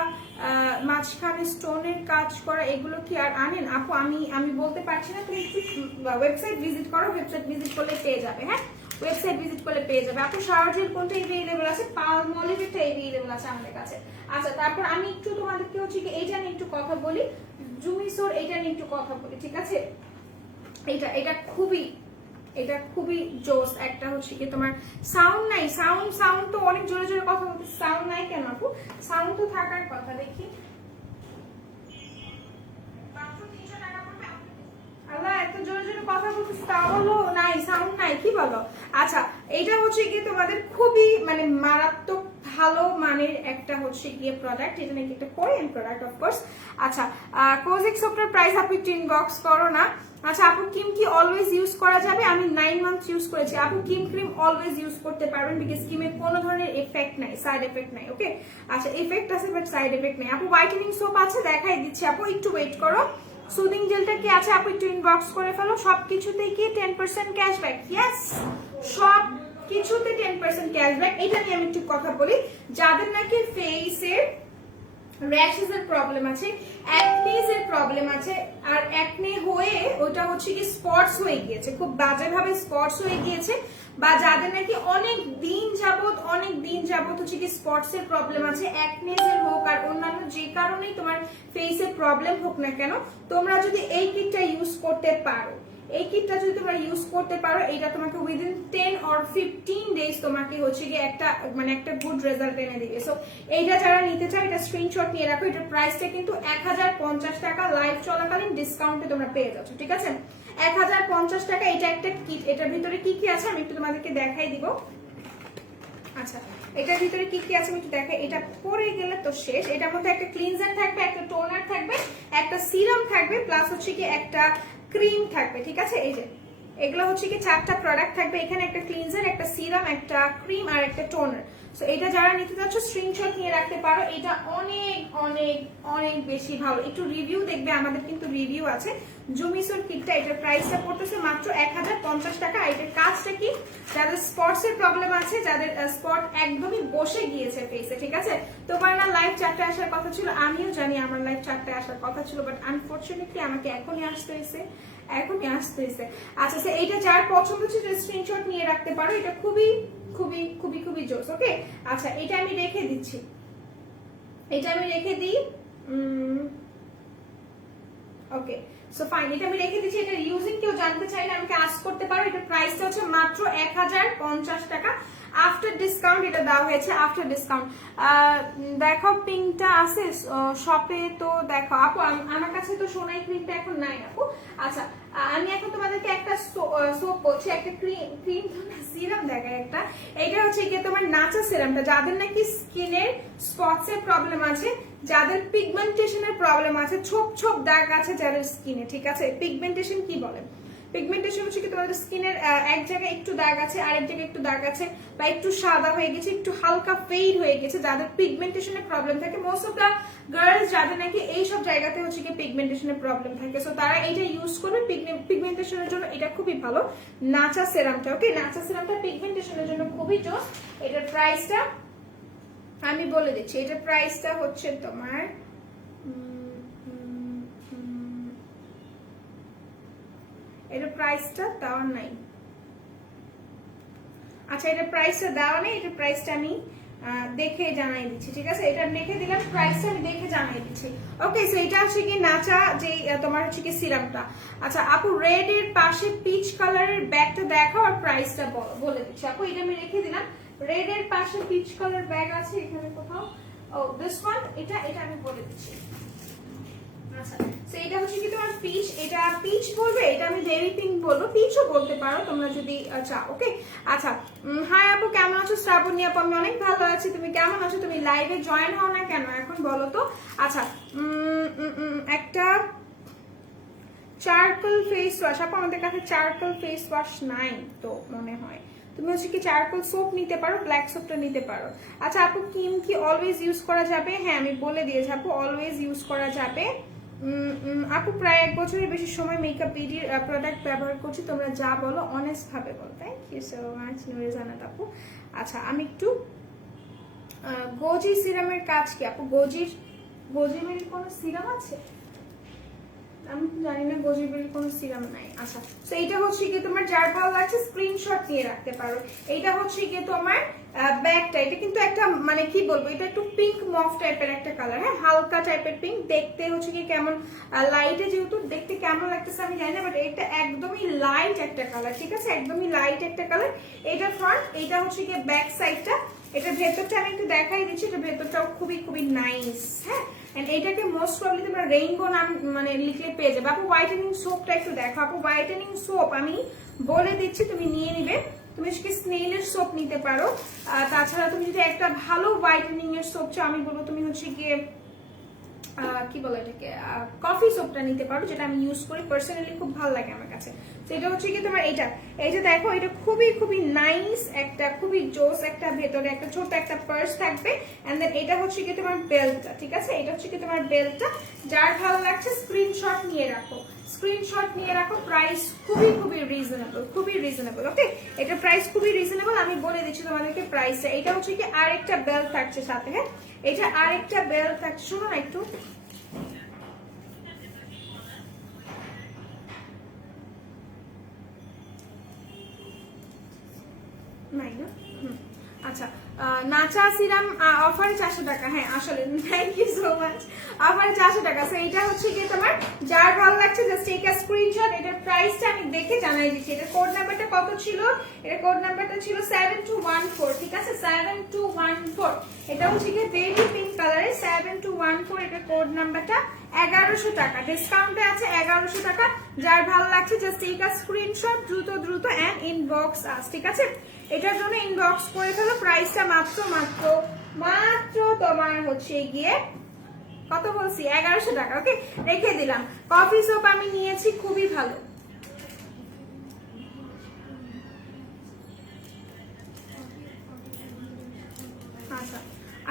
মাঝখানে স্টোনের কাজ করা, এগুলো কি আর আনেন আপু? আমি বলতে পারছি না, তুমি একটু ওয়েবসাইট ভিজিট করো, ওয়েবসাইট ভিজিট করলে পেয়ে যাবে। হ্যাঁ, ওয়েবসাইট ভিজিট করলে পেয়ে যাবে। আপু শাওয়ার জেল কোনটা এভেইলেবল আছে? পালমোলিভেরটা এভেইলেবল আছে আমাদের কাছে। আচ্ছা, তারপর আমি একটু তোমাদেরকে হচ্ছে কি এইটা নিয়ে একটু কথা বলি, জুমিসোর এটা নিয়ে একটু কথা বলি। ঠিক আছে, এটা খুবই জোস একটা হচ্ছে কি তোমার সাউন্ড নাই। সাউন্ড তো অনেক জোরে জোরে কথা বলতে, সাউন্ড নাই কেন আপু? সাউন্ড তো থাকার কথা। দেখি, আল্লাহ এত জোরে জোরে কথা বলতেছে, তা বলো নাই, সাউন্ড নাই, কি বলো? আচ্ছা, এটা হচ্ছে গিয়ে তোমাদের খুবই মানে মারাত্মক ভালো মানের একটা হচ্ছে গিয়ে প্রোডাক্ট। এটা নাকি একটা কোরিয়ান প্রোডাক্ট অফকোর্স। আচ্ছা, কোজিক সোপটার প্রাইস আপু একটু ইনবক্স করো না। আচ্ছা আপু, কিম কি অলওয়েজ ইউজ করা যাবে? আমি 9 মান্থ ইউজ করেছি আপু। কিম ক্রিম অলওয়েজ ইউজ করতে পারবেন, বিকজ কিমের কোনো ধরনের এফেক্ট নাই, সাইড এফেক্ট নাই। ওকে, আচ্ছা এফেক্ট আছে বাট সাইড এফেক্ট নাই। আপু হোয়াইটেনিং সোপ আছে, দেখাই দিচ্ছি আপু, একটু ওয়েট করো। সুদিং জেলটা কি আছে আপু? একটু ইনবক্স করে ফেলো। সবকিছুতেই কি 10% ক্যাশব্যাক? ইয়েস, সব কিছুতে 10% ক্যাশব্যাক। এটা নিয়ে আমি একটু কথা বলি। যাদের নাকি ফেসের র্যাশেস এর প্রবলেম আছে, অ্যাকনেস এর প্রবলেম আছে, আর অ্যাকনে হয়ে ওটা হচ্ছে কি স্পটস হয়ে গিয়েছে, খুব বাজে ভাবে স্পটস হয়ে গিয়েছে, বা যাদের নাকি অনেক দিন যাবত হচ্ছে কি স্পটস এর প্রবলেম আছে, অ্যাকনেস এর হোক আর অন্যান্য যে কারণেই তোমার ফেসের প্রবলেম হোক না কেন, তোমরা যদি এই কিটটা ইউজ করতে পারো, এই কিটটা যদি তোমরা ইউজ করতে পারো, এটা তোমাকে উইদিন 10 or 15 ডেজ তোমাকে হচ্ছে গিয়ে একটা মানে একটা গুড রেজাল্ট এনে দিবে। সো এইটা যারা নিতে চাও, এটা স্ক্রিনশট নিয়ে রাখো। এটার প্রাইসটা কিন্তু 1050 টাকা, লাইভ চলাকালীন ডিসকাউন্টে তোমরা পেয়ে যাচ্ছ। ঠিক আছে, 1050 টাকা। এটা একটা কিট, এটার ভিতরে কি কি আছে আমি একটু তোমাদেরকে দেখাই দিব। আচ্ছা, এটার ভিতরে কি কি আছে আমি একটু দেখাই। এটা পরে গেলে তো শেষ। এটার মধ্যে একটা ক্লিনজার থাকবে, একটা টোনার থাকবে, একটা সিরাম থাকবে, প্লাস হচ্ছে কি একটা ক্রিম থাকবে। ঠিক আছে, এই যে এগুলো হচ্ছে কি 4টা প্রোডাক্ট থাকবে এখানে, একটা ক্লিনজার, একটা সিরাম, একটা ক্রিম আর একটা টোনার। সো এটা যারা নিতে চাচ্ছ স্ক্রিনশট নিয়ে রাখতে পারো। এটা অনেক অনেক অনেক বেশি ভালো। একটু রিভিউ দেখবে, আমাদের কিন্তু রিভিউ আছে। জুমিসোর কিটটা, এটার প্রাইসটা পড়তেছে মাত্র 1050 টাকা। এটার কাজটা কি, যাদের স্পটস এর প্রবলেম আছে, যাদের স্পট একদমই বসে গিয়েছে ফেসে, ঠিক আছে, তোমার না লাইভ 4টায় আসার কথা ছিল, আমিও জানি আমার লাইভ 4টায় আসার কথা ছিল, বাট আনফরচুনেটলি আমাকে এখনই আসতে হয়েছে। আচ্ছা, এইটা যার পছন্দ হচ্ছে স্ক্রিনশট নিয়ে রাখতে পারো। এটা খুবই খুবই খুবই খুবই জোস। ওকে, আচ্ছা এটা আমি রেখে দিচ্ছি, এটা আমি রেখে দিই। ওকে, সো ফাইন, এটা আমি রেখে দিচ্ছি। এটা ইউজিং কেউ জানতে চাইলে আমাকে আস্ক করতে পারো। এটা প্রাইসটা হচ্ছে মাত্র 1050 টাকা। আফটার ডিসকাউন্ট এটা দেওয়া হয়েছে, আফটার ডিসকাউন্ট। দেখো পিঙ্কটা আছে শপে, তো দেখো আপু আমার কাছে তো সোনাই ক্রিমটা এখন নাই আপু। আচ্ছা আমি এখন তোমাদেরকে একটা সোপ বলছি, একটা ক্রিম সিরাম দেখায় একটা। এটা হচ্ছে কি তোমার নাচা সিরামটা, যাদের নাকি স্কিনের স্পটস এর প্রবলেম আছে, যাদের পিগমেন্টেশনের প্রবলেম আছে, ছোপ ছোপ দাগ আছে যাদের স্কিনে, ঠিক আছে। পিগমেন্টেশন কি বলে? পিগমেন্টেশন হচ্ছে কি তোমাদের স্কিনের এক জায়গায় একটু দাগ আছে, আরেক জায়গায় একটু দাগ আছে, বা একটু সাদা হয়ে গেছে, একটু হালকা ফেড হয়ে গেছে, যাদের পিগমেন্টেশনের প্রবলেম থাকে। মোস্ট অফ দা গার্লস যাদের নাকি এই সব জায়গাতে হচ্ছে কি পিগমেন্টেশনের প্রবলেম থাকে, সো তারা এইটা ইউজ করবে পিগমেন্টেশনের জন্য। এটা খুবই ভালো নাচা সিরামটা, ওকে। নাচা সিরামটা পিগমেন্টেশনের জন্য খুবই জোস। এটার প্রাইসটা আমি বলে দিচ্ছি, এটার প্রাইসটা হচ্ছে তোমার এটার প্রাইসটা দেওয়া নাই। আচ্ছা এটার প্রাইসটা দেওয়া নেই, এটার প্রাইসটা আমি দেখে জানাই দিচ্ছি, ঠিক আছে। এটা লিখে দিলাম, প্রাইসটা আমি দেখে জানাই দিচ্ছি, ওকে। সো এটা হচ্ছে কি নাচা যে তোমার হচ্ছে কি সিরামটা। আচ্ছা আপু রেড এর পাশে পিচ কালারের ব্যাগটা দেখাও আর প্রাইসটা বলে দিচ্ছি আপু। এটা আমি রেখে দিলাম, রেড এর পাশে পিচ কালার ব্যাগ আছে এখানে কোথাও, ও দিস ওয়ান, এটা আমি বলে দিচ্ছি। আচ্ছা সো এটা হচ্ছে কি তোমার পিচ, এটা পিচ বলবে, এটা আমি বেরি পিঙ্ক বলবো, পিচও বলতে পারো তোমরা যদি চাও, ওকে। আচ্ছা হাই আপু কেমন আছো? শ্রাবণী আপু আমি অনেক ভালো আছি, তুমি কেমন আছো? তুমি লাইভে জয়েন হও না কেন এখন বলো তো? আচ্ছা একটা চারকোল ফেস ওয়াশ আপু, আমাদের কাছে চারকোল ফেস ওয়াশ নাই তো মনে হয়, তুমি হচ্ছে কি চারকোল সোপ নিতে পারো, ব্ল্যাক সোপটা নিতে পারো। আচ্ছা আপু ক্রিম কি অলওয়েজ ইউজ করা যাবে? হ্যাঁ আমি বলে দিয়েছি আপু, অলওয়েজ ইউজ করা যাবে। আপু প্রায় 1 বছরের বেশি সময় মেকআপ বিডির প্রোডাক্ট ব্যবহার করছি, তোমরা যা বলো অনেস্ট ভাবে বলো। থ্যাংক ইউ সো মাচ নুরজানাত আপু। আচ্ছা আমি একটু গোজি সিরামের কাজ কি আপু? গোজিমের কোনো সিরাম আছে? আমি জানি না, গোজিবের কোনো সিরাম নাই। আচ্ছা তো এইটা হচ্ছে কি তোমার, যার ভালো লাগছে স্ক্রিনশট নিয়ে রাখতে পারো। এইটা হচ্ছে কি তোমার ব্যাগটা, এটা কিন্তু একটা মানে কি বলবো, এটা একটু পিঙ্ক মফ টাইপের একটা কালার, হ্যাঁ হালকা টাইপের পিঙ্ক, দেখতে হচ্ছে কি কেমন লাইটে, যেহেতু দেখতে কেমন লাগতেছে আমি জানি না, বাট এটা একদমই লাইট একটা কালার, ঠিক আছে, একদমই লাইট একটা কালার। এটা ফ্রন্ট, এটা হচ্ছে কি ব্যাক সাইডটা। এটা ভেতরটা আমি একটু দেখাই দিচ্ছি, এটা ভেতরটাও খুবই খুবই নাইস, হ্যাঁ। এন্ড এইটাকে মোস্ট প্রবলি তোমরা রেইনবো নাম মানে লিখলে পেয়ে যাবে। আপু হোয়াইটেনিং সোপটা একটু দেখো আপু, হোয়াইটেনিং সোপ আমি বলে দিচ্ছি, তুমি নিয়ে নিবে। তুমি স্নেইলের সোপ নিতে পারো, তাছাড়া তুমি যদি একটা ভালো হোয়াইটেনিং এর সোপ চাও, আমি বলবো তুমি হচ্ছে গিয়ে কি বলে এটাকে কফি সোপটা নিতে পারো, যেটা আমি ইউজ করি পার্সোনালি, খুব ভালো লাগে আমার কাছে। তো এটা হচ্ছে কি তোমার এই যে দেখো, এটা খুবই খুবই নাইস একটা, খুবই জোস একটা, ভেতরে একটা ছোট একটা পার্স থাকবে। এন্ড দেন এটা হচ্ছে কি তোমার বেল্টটা, ঠিক আছে, এটা হচ্ছে কি তোমার বেল্টটা। যার ভালো লাগছে স্ক্রিনশট নিয়ে রাখো, স্ক্রিনশট নিয়ে রাখো। প্রাইস খুবই খুবই রিজনেবল, খুবই রিজনেবল, ওকে। এটা প্রাইস খুবই রিজনেবল, আমি বলে দিচ্ছি তোমাদেরকে প্রাইসটা। এটা হচ্ছে কি আরেকটা বেল্ট থাকছে সাথে, হ্যাঁ এটা আরেকটা বেল্ট থাকছে, শোনো না একটু, নাই না। আচ্ছা নাচা সিরাম অফারে 400 টাকা, হ্যাঁ আসলে থ্যাংক ইউ সো মাচ, অফারে 400 টাকা। সো এটা হচ্ছে কি তোমার, যার ভালো লাগছে জাস্ট টেক আ স্ক্রিনশট। এটার প্রাইসটা আমি দেখে জানাই দিচ্ছি। এটা কোড নাম্বারটা কত ছিল? এটা কোড নাম্বারটা ছিল 7214, ঠিক আছে 7214। এটা হচ্ছে কি বেবি পিঙ্ক কালারের 7214, এটা কোড নাম্বারটা। 1100 টাকা ডিসকাউন্টে আছে, 1100 টাকা। যার ভালো লাগছে জাস্ট টেক আ স্ক্রিনশট, দ্রুত এন্ড ইনবক্স আস, ঠিক আছে। এটার জন্য ইনবক্স করে ফেলো। প্রাইসটা মাত্র তোমার হচ্ছে গিয়ে কত বলছি, 1100 টাকা, ওকে রেখে দিলাম। কফি সোপ আমি নিয়েছি, খুবই ভালো। আচ্ছা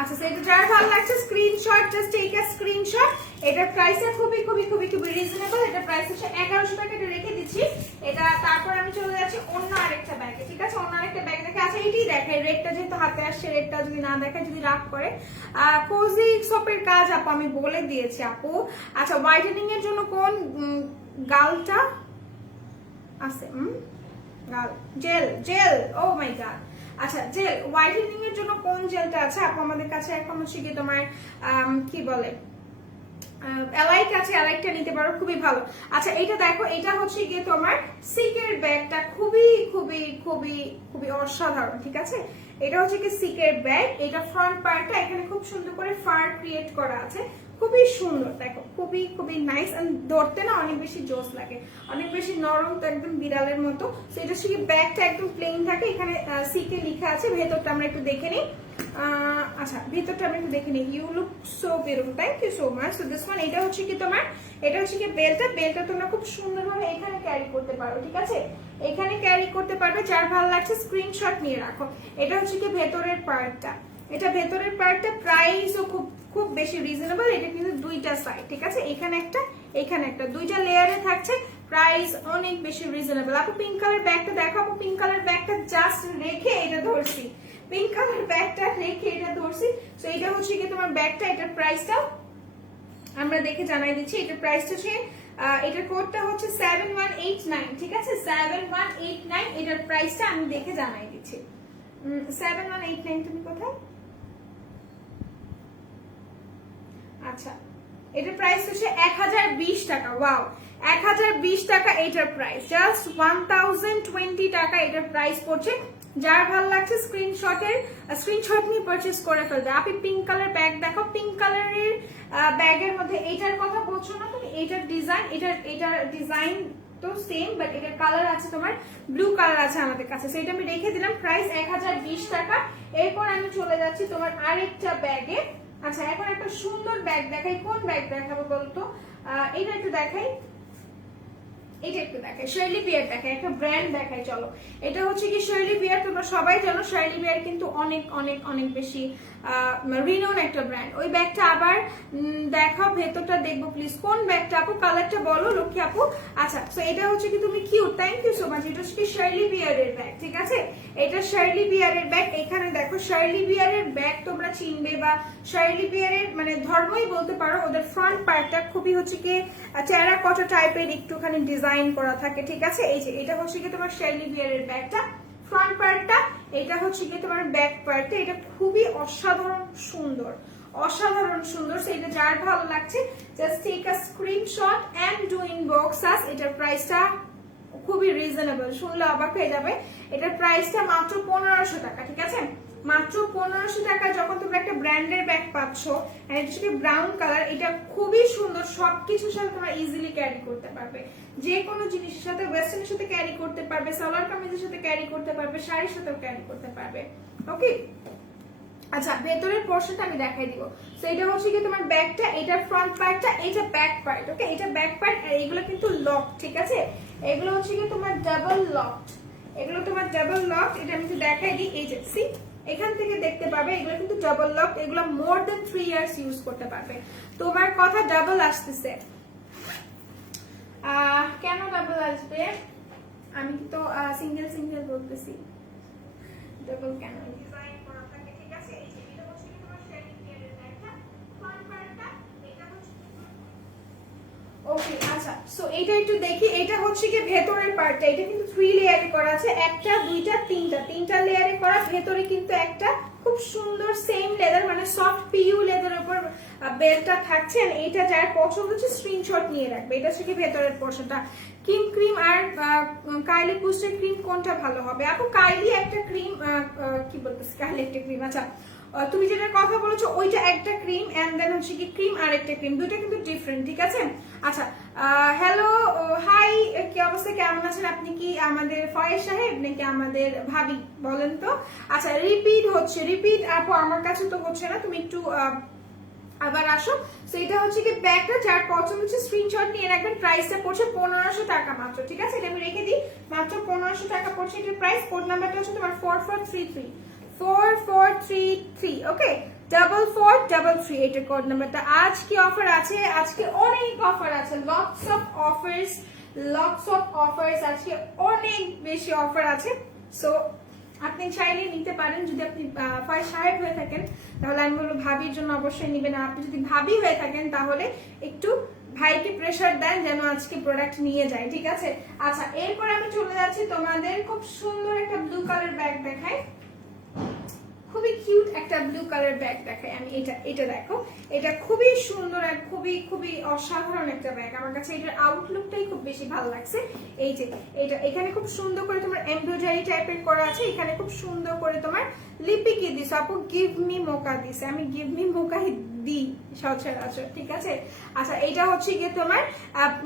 আচ্ছা সেটা যার ভালো লাগছে screenshot, just take a screenshot. এটার প্রাইসটা খুবই খুবই খুবই খুবই রিজনেবল। এটা প্রাইস হচ্ছে 1100 টাকা, এটা রেখে দিচ্ছি। এটা তারপর আমি চলে যাচ্ছি অন্য আরেকটা ব্যাগে, ঠিক আছে, অন্য আরেকটা ব্যাগ দেখে। আচ্ছা এটাই দেখাই, রেডটা যেহেতু হাতে আসছে, রেডটা যদি না দেখায়, যদি রাগ করে। কোজি সোপের কাজ আপু আমি বলে দিয়েছি আপু। আচ্ছা হোয়াইটেনিং এর জন্য কোন গালটা আছে? গাল জেল ও মাই গড। আচ্ছা জেল হোয়াইটেনিং এর জন্য কোন জেলটা আছে আপু আমাদের কাছে? এখন হচ্ছে কি তোমার কি বলে অ্যালাইক আছে, অ্যালাইকটা নিতে পারো, খুবই ভালো। আচ্ছা এটা দেখো, এটা হচ্ছে গিয়ে তোমার সিকের ব্যাগটা, খুবই খুবই খুবই খুবই অসাধারণ, ঠিক আছে। এটা হচ্ছে কি সিকের ব্যাগ, এটা ফ্রন্ট পার্টটা এখানে খুব সুন্দর করে ফার ক্রিয়েট করা আছে, খুবই সুন্দর, দেখো খুবই খুবই নাইস। এন্ড ধরতে না অনেক বেশি জোস লাগে, অনেক বেশি নরম, তো একদম বিড়ালের মতো। তো এটা হচ্ছে ব্যাগটা একদম প্লেন থাকে, এখানে সিকে লেখা আছে। ভেতরটা আমরা একটু দেখে নিই। আচ্ছা ভেতরটা আমরা একটু দেখে নিই। You look so beautiful, thank you so much. So this one, এটা হচ্ছে কি তোমার, এটা হচ্ছে কি বেল্টটা তোমরা খুব সুন্দরভাবে এখানে ক্যারি করতে পারো, ঠিক আছে, এখানে ক্যারি করতে পারবে। যার ভালো লাগছে স্ক্রিনশট নিয়ে রাখো। এটা হচ্ছে কি ভেতরের পার্টটা, এটা ভেতরের পার্টটা, প্রাইসও খুব খুব বেশি রিজনেবল। এটা কিন্তু দুইটা সাইড, ঠিক আছে, এখানে একটা এখানে একটা, দুইটা লেয়ারে থাকছে, প্রাইস অনেক বেশি রিজনেবল। আপু পিঙ্ক কালার ব্যাগটা দেখো, আপু পিঙ্ক কালার ব্যাগটা জাস্ট রেখে এটা ধরছি, পিঙ্ক কালার ব্যাগটা রেখে এটা ধরছি। তো এটা হচ্ছে কি তোমার ব্যাগটা, এটার প্রাইসটা আমরা দেখে জানাই দিচ্ছি। এটার প্রাইসটা হচ্ছে, এটার কোডটা হচ্ছে 7189, ঠিক আছে, 7189 এটার প্রাইসটা আমি দেখে জানাই দিচ্ছি। 7189, তুমি কোথায়? আচ্ছা এটার প্রাইস হচ্ছে 1020 টাকা। ওয়াও, 1020 টাকা এটার প্রাইস, জাস্ট 1020 টাকা এটার প্রাইস পড়ছে। যার ভালো লাগছে স্ক্রিনশট নিয়ে পারচেজ করে ফেলবে। আপনি পিঙ্ক কালার ব্যাগ দেখো, পিঙ্ক কালারের ব্যাগের মধ্যে এইটার কথা বলছো না তুমি, এটার ডিজাইন তো সেম, বাট এটার কালার আছে তোমার ব্লু কালার আছে আমাদের কাছে, সো এটা আমি রেখে দিলাম। প্রাইস 1020 টাকা। এরপর আমি চলে যাচ্ছি তোমার আরেকটা ব্যাগে। আচ্ছা এখন একটা সুন্দর ব্যাগ দেখাই, কোন ব্যাগ দেখাবো বলতো? এটা একটু দেখাই, এটা একটু দেখাই, শার্লি বিয়ার দেখাই, একটা ব্র্যান্ড দেখাই, চলো। এটা হচ্ছে কি শার্লি বিয়ার, তোমরা সবাই জানো শার্লি বিয়ার কিন্তু অনেক অনেক অনেক বেশি রিনোন একটা ব্র্যান্ড। ওই ব্যাগটা আবার দেখাও, ভেতরটা দেখবো প্লিজ। কোন ব্যাগটা আপু, কালারটা বলো লক্ষ্মী আপু। আচ্ছা তো এটা হচ্ছে কি, তুমি cute, thank you so much. এটা হচ্ছে কি শার্লি বিয়ারের ব্যাগ, ঠিক আছে, এটা শার্লি বিয়ারের ব্যাগ। এখানে দেখো শার্লি বিয়ারের ব্যাগ তোমরা চিনবে, বা শার্লি বিয়ারের মানে ধর্মই বলতে পারো। ওদের ফ্রন্ট পার্টটা খুবই হচ্ছে কি টেরাকোটা টাইপের একটুখানি ডিজাইন করা থাকে, ঠিক আছে। এই যে এটা হচ্ছে কি তোমার শার্লি বিয়ারের ব্যাগটা, ফ্রন্ট পার্টটা, এটা হচ্ছে কি তোমার ব্যাক পার্টটা। এটা খুবই অসাধারণ সুন্দর, অসাধারণ সুন্দর। এটা যার ভালো লাগছে just take a screenshot and do inbox us. এটার প্রাইসটা খুবই রিজনেবল, শুনলে অবাক হয়ে যাবে। এটার প্রাইসটা মাত্র 1500 টাকা, ঠিক আছে, মাত্র 1500 টাকা। যখন তোমরা একটা ব্র্যান্ডের ব্যাগ পাচ্ছ, এটা হচ্ছে ব্রাউন কালার, এটা খুবই সুন্দর, সবকিছুর সাথে তোমরা ইজিলি ক্যারি করতে পারবে, যে কোনো জিনিসের সাথে, ওয়েস্টার্নের সাথে ক্যারি করতে পারবে, সালোয়ার কামিজের সাথে ক্যারি করতে পারবে, শাড়ির সাথেও ক্যারি করতে পারবে। ওকে আচ্ছা ভেতরের পোর্শনটা আমি দেখাই দিব। সো এটা হচ্ছে কি তোমার ব্যাগটা, এটা ফ্রন্ট পার্টটা, এটা ব্যাক পার্ট। ওকে এটা ব্যাক পার্ট, আর এগুলো কিন্তু লক, ঠিক আছে, এগুলো হচ্ছে কি তোমার ডাবল লক, এগুলো তোমার ডাবল লক। এটা আমি একটু দেখাই দিই, এই যে সি এখান থেকে দেখতে পাবে, এগুলো কিন্তু ডাবল লক, এগুলো মোর দেন 3 ইয়ার্স ইউজ করতে পারবে। তোমার কথা ডাবল আসতেছে, কেন ডাবল আসবে? আমি তো সিঙ্গেল সিঙ্গেল বলতেছি, ডাবল কেন? ডিজাইন করা থাকে, ঠিক আছে। এই যে এটা হচ্ছে কি তোমার শেডিং এর একটা ফ্রন্ট পার্টটা, এটা হচ্ছে ওকে। আচ্ছা সো এটা একটু দেখি, এটা হচ্ছে কি ভেতরের পার্টটা, এটা কিন্তু 3 লেয়ারে করা আছে, একটা দুইটা তিনটা লেয়ারে করা। ভেতরে কিন্তু একটা খুব সুন্দর সেম লেদার, মানে সফট পিইউ লেদারের উপর বেল্টটা থাকছে। এটা যার পছন্দ হচ্ছে স্ক্রিনশট নিয়ে রাখবে। এটা হচ্ছে কি ভেতরের পোর্শনটা। ক্রিম আর কাইলি বুস্টার ক্রিম কোনটা ভালো হবে আপু? কাইলি একটা ক্রিম, কি বলতেছি, কাইলি একটা ক্রিম। আচ্ছা তুমি যেটার কথা বলেছো ওইটা একটা ক্রিম, এন্ড দেন হচ্ছে কি ক্রিম আর একটা ক্রিম, দুইটা কিন্তু ডিফারেন্ট, ঠিক আছে। আচ্ছা হ্যালো হাই, কি অবস্থা, কেমন আছেন আপনি? কি আমাদের ফয়েজ সাহেব নাকি আমাদের ভাবি বলেন তো? আচ্ছা রিপিট হচ্ছে, রিপিট আপু আমার কাছে তো হচ্ছে না, তুমি একটু আবার আসো। সো এটা হচ্ছে কি ব্যাগটা, যার পছন্দ হচ্ছে স্ক্রিনশট নিয়ে রাখবেন। প্রাইসটা পড়ছে 1500 টাকা মাত্র, ঠিক আছে, এটা আমি রেখে দিই, মাত্র 1500 টাকা পড়ছে এটার প্রাইস। কোড নাম্বারটা হচ্ছে তোমার 4433 ওকে, 4433 এটা কোড নাম্বারটা। আজ কি অফার আছে? আজকে অনেক অফার আছে, লটস অফ অফার্স, আজকে অনেক বেশি অফার আছে। সো আপনি চাইলে নিতে পারেন। যদি আপনি ফয়েজ সাহেব হয়ে থাকেন তাহলে আমি বলবো ভাবির জন্য অবশ্যই নিবেন। আপনি যদি ভাবি হয়ে থাকেন তাহলে একটু ভাইকে প্রেসার দেন যেন আজকে প্রোডাক্ট নিয়ে যায়, ঠিক আছে। আচ্ছা এরপর আমি চলে যাচ্ছি তোমাদের খুব সুন্দর একটা ব্লু কালার ব্যাগ দেখাই, খুবই কিউট একটা ব্লু কালার ব্যাগ দেখাই আমি। এটা দেখো, এটা খুবই সুন্দর আর খুবই খুবই অসাধারণ একটা ব্যাগ। আমার কাছে এটার আউটলুকটাই খুব বেশি ভালো লাগছে। এই যে এটা এখানে খুব সুন্দর করে তোমার এমব্রয়ডারি টাইপের করা আছে, এখানে খুব সুন্দর করে তোমার লিপিকি দিছে আপু, গিভ মি মোকা দিছে। আমি গিভ মি মোকাই দিই সচরাচর, ঠিক আছে। আচ্ছা এটা হচ্ছে গিয়ে তোমার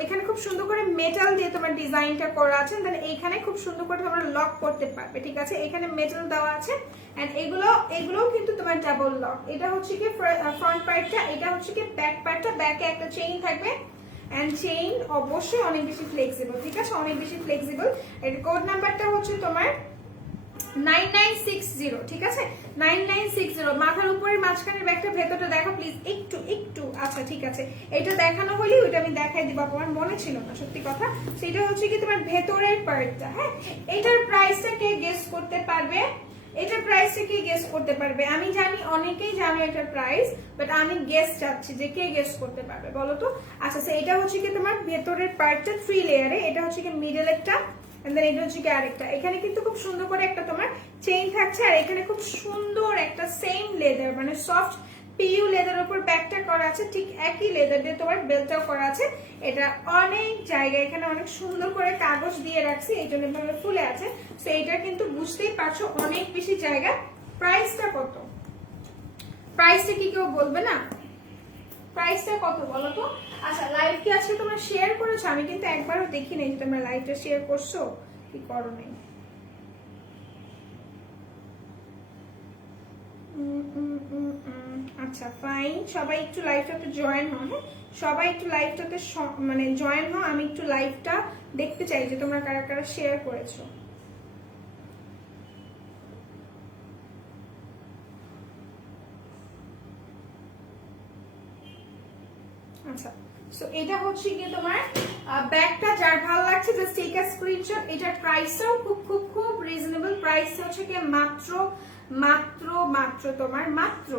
এখানে খুব সুন্দর করে মেটাল দিয়ে তোমার ডিজাইনটা করা আছে, দেন এইখানে খুব সুন্দর করে তোমরা লক করতে পারবে, ঠিক আছে। এখানে মেটাল দেওয়া আছে এন্ড এগুলোও কিন্তু তোমার ডাবল লক। এটা হচ্ছে কি ফ্রন্ট পার্টটা, এটা হচ্ছে কি ব্যাক পার্টটা। ব্যাকে একটা চেইন থাকবে এন্ড চেইন অবশ্যই অনেক বেশি ফ্লেক্সিবল, ঠিক আছে, অনেক বেশি ফ্লেক্সিবল। এর কোড নাম্বারটা হচ্ছে তোমার 9960, ঠিক আছে, 9960। মাথার উপরে মাঝখানের ব্যাগটা ভেতরটা দেখো প্লিজ, একটু আচ্ছা ঠিক আছে, এটা দেখানো হলে ওইটা আমি দেখাই দিব, আমার মনে ছিল না সত্যি কথা। সেটা হচ্ছে কি তোমার ভেতরের পার্টটা। হ্যাঁ, এটার প্রাইসটা কে গেস করতে পারবে? এটার প্রাইসটা কে গেস করতে পারবে? আমি জানি অনেকেই জানো এটার প্রাইস, বাট আমি গেস চাচ্ছি যে কে গেস করতে পারবে বলো তো। আচ্ছা এটা হচ্ছে কি তোমার ভেতরের পার্টটা 3 লেয়ারে, এটা হচ্ছে কি মিডলেরটা, এটা হচ্ছে কি আরেকটা। এখানে কিন্তু খুব সুন্দর করে একটা তোমার চেইন থাকছে, আর এখানে খুব সুন্দর একটা সেম লেদার মানে সফট পিইউ লেদার উপর ব্যাগটা করা আছে, ঠিক একই লেদার দিয়ে তোমার বেল্টটাও করা আছে। এটা অনেক জায়গায় এখানে অনেক সুন্দর করে কাগজ দিয়ে রাখছি, এই জন্য এভাবে ফুলে আছে। তো এটা কিন্তু বুঝতেই পারছো অনেক বেশি জায়গা। প্রাইসটা কত? প্রাইসটা কি কেউ বলবে না? প্রাইসটা কত বলো তো? আচ্ছা লাইভ কি আজকে তোমরা শেয়ার করেছো? আমি কিন্তু একবারও দেখি নাই যে তোমরা লাইভটা শেয়ার করছো কি করো নাই। আচ্ছা ফাইন, সবাই একটু লাইভটাতে জয়েন হও। হ্যাঁ, সবাই একটু লাইভটাতে মানে জয়েন হও, আমি একটু লাইভটা দেখতে চাই যে তোমরা কারা কারা শেয়ার করেছো। আচ্ছা সো এটা হচ্ছে গিয়ে তোমার ব্যাগটা, যার ভালো লাগছে জাস্ট টেক আ স্ক্রিনশট। এটার প্রাইসটাও খুব খুব খুব রিজনেবল। প্রাইস হচ্ছে কি মাত্র মাত্র মাত্র তোমার মাত্র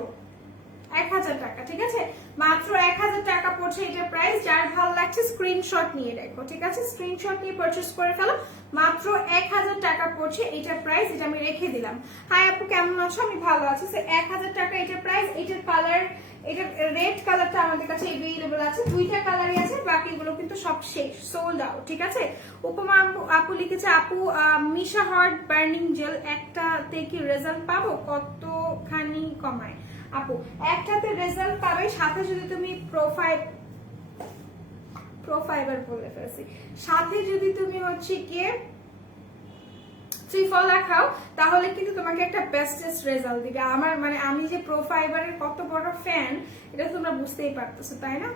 1000 টাকা, ঠিক আছে, মাত্র 1000 টাকা পড়ছে এটার প্রাইস। যার ভালো লাগছে স্ক্রিনশট নিয়ে রাখো, ঠিক আছে, স্ক্রিনশট নিয়ে পারচেজ করে ফেলো। মাত্র 1000 টাকা পড়ছে এটার প্রাইস, এটা আমি রেখে দিলাম। হাই আপু কেমন আছো? আমি ভালো আছি। 1000 টাকা এটার প্রাইস। এটার কালার, এটার রেড কালারটা আমাদের কাছে अवेलेबल আছে, দুইটা কালারই আছে, বাকিগুলো কিন্তু সব শেষ, সোল্ড আউট, ঠিক আছে। উপমা আপু লিখেছে আপু মিশা হার্ট বার্নিং জেল একটাতে কি রেজাল্ট পাবো? কতখানি কমায়? আপু একটাতে রেজাল্ট পাবে, সাথে যদি তুমি প্রোফাইবার বলে ফেলছি, সাথে যদি তুমি হচ্ছে গিয়ে ত্রিফলা খাও তাহলে কিন্তু তোমাকে একটা বেস্টেস্ট রেজাল্ট দিবে। আমার মানে আমি যে প্রোফাইবারের কত বড় ফ্যান এটা তোমরা বুঝতেই পারতেছো, তাই না?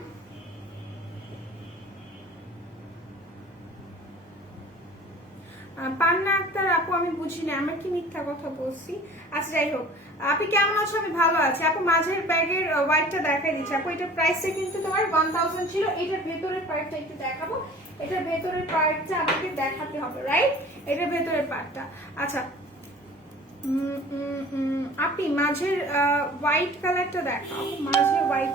পান্না আক্তার আপু আমি বুঝি না, আমার কি মিথ্যা কথা বলছি? আচ্ছা যাই হোক, আপনি কেমন আছো? আমি ভালো আছি আপু। মাঝের ব্যাগের হোয়াইটটা দেখাই দিচ্ছি আপু, এটার প্রাইসটা কিন্তু তোমার 1000 ছিল। এটার ভেতরের পার্টটা একটু দেখাবো, এটার ভেতরের পার্টটা আমাকে দেখাতে হবে, রাইট? এটার ভেতরের পার্টটা। আচ্ছা আপনি মাঝের হোয়াইট কালারটা দেখাও। মাঝে হোয়াইট,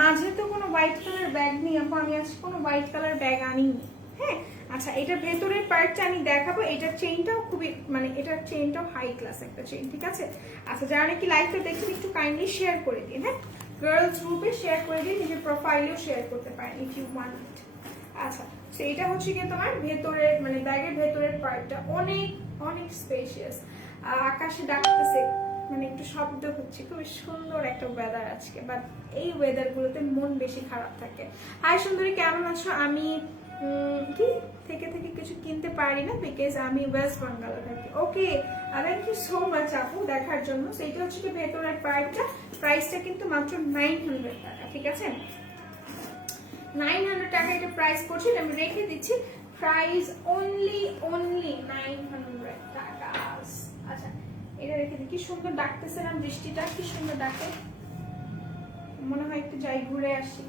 মাঝে তো কোনো হোয়াইট কালার ব্যাগ নেই আপু, আমি আজকে কোনো হোয়াইট কালার ব্যাগ আনিনি। হ্যাঁ আচ্ছা, এটার ভেতরের পার্টটা আমি দেখাবো। এটার চেইনটাও খুবই মানে এটার চেইনটাও হাই ক্লাস একটা চেইন, ঠিক আছে। আচ্ছা যারা নাকি লাইভটা দেখছেন একটু কাইন্ডলি শেয়ার করে দিন। হ্যাঁ, গার্লস গ্রুপে শেয়ার করে দিন, নিজের প্রোফাইলেও শেয়ার করতে পারেন ইফ ইউ ওয়ান্ট। আচ্ছা তো এটা হচ্ছে কি তোমার ভেতরের মানে ব্যাগের ভেতরের পার্টটা অনেক অনেক স্পেশিয়াস। আকাশে ডাকতেছে মানে একটু শব্দ হচ্ছে, খুবই সুন্দর একটা ওয়েদার আজকে, বাট এই ওয়েদার গুলোতে মন বেশি খারাপ থাকে। হাই সুন্দরী কেমন আছো? আমি কি থেকে থেকে কিছু কিনতে পারি না বিকজ আমি ওয়েস্ট বেঙ্গলে থাকি। Okay thank you so much আপু দেখার জন্য। সেইটা হচ্ছে কি ভেতরের পার্টটা, প্রাইসটা কিন্তু মাত্র 900 টাকা, ঠিক আছে, 900 টাকা এটা প্রাইস পড়ছে। আমি রেখে দিচ্ছি, প্রাইস অনলি 900 টাকা। আচ্ছা এটা রেখে দিই। কি সুন্দর ডাকতেছে না বৃষ্টিটা, কি সুন্দর ডাকে, মনে হয় একটু যাই ঘুরে আসি,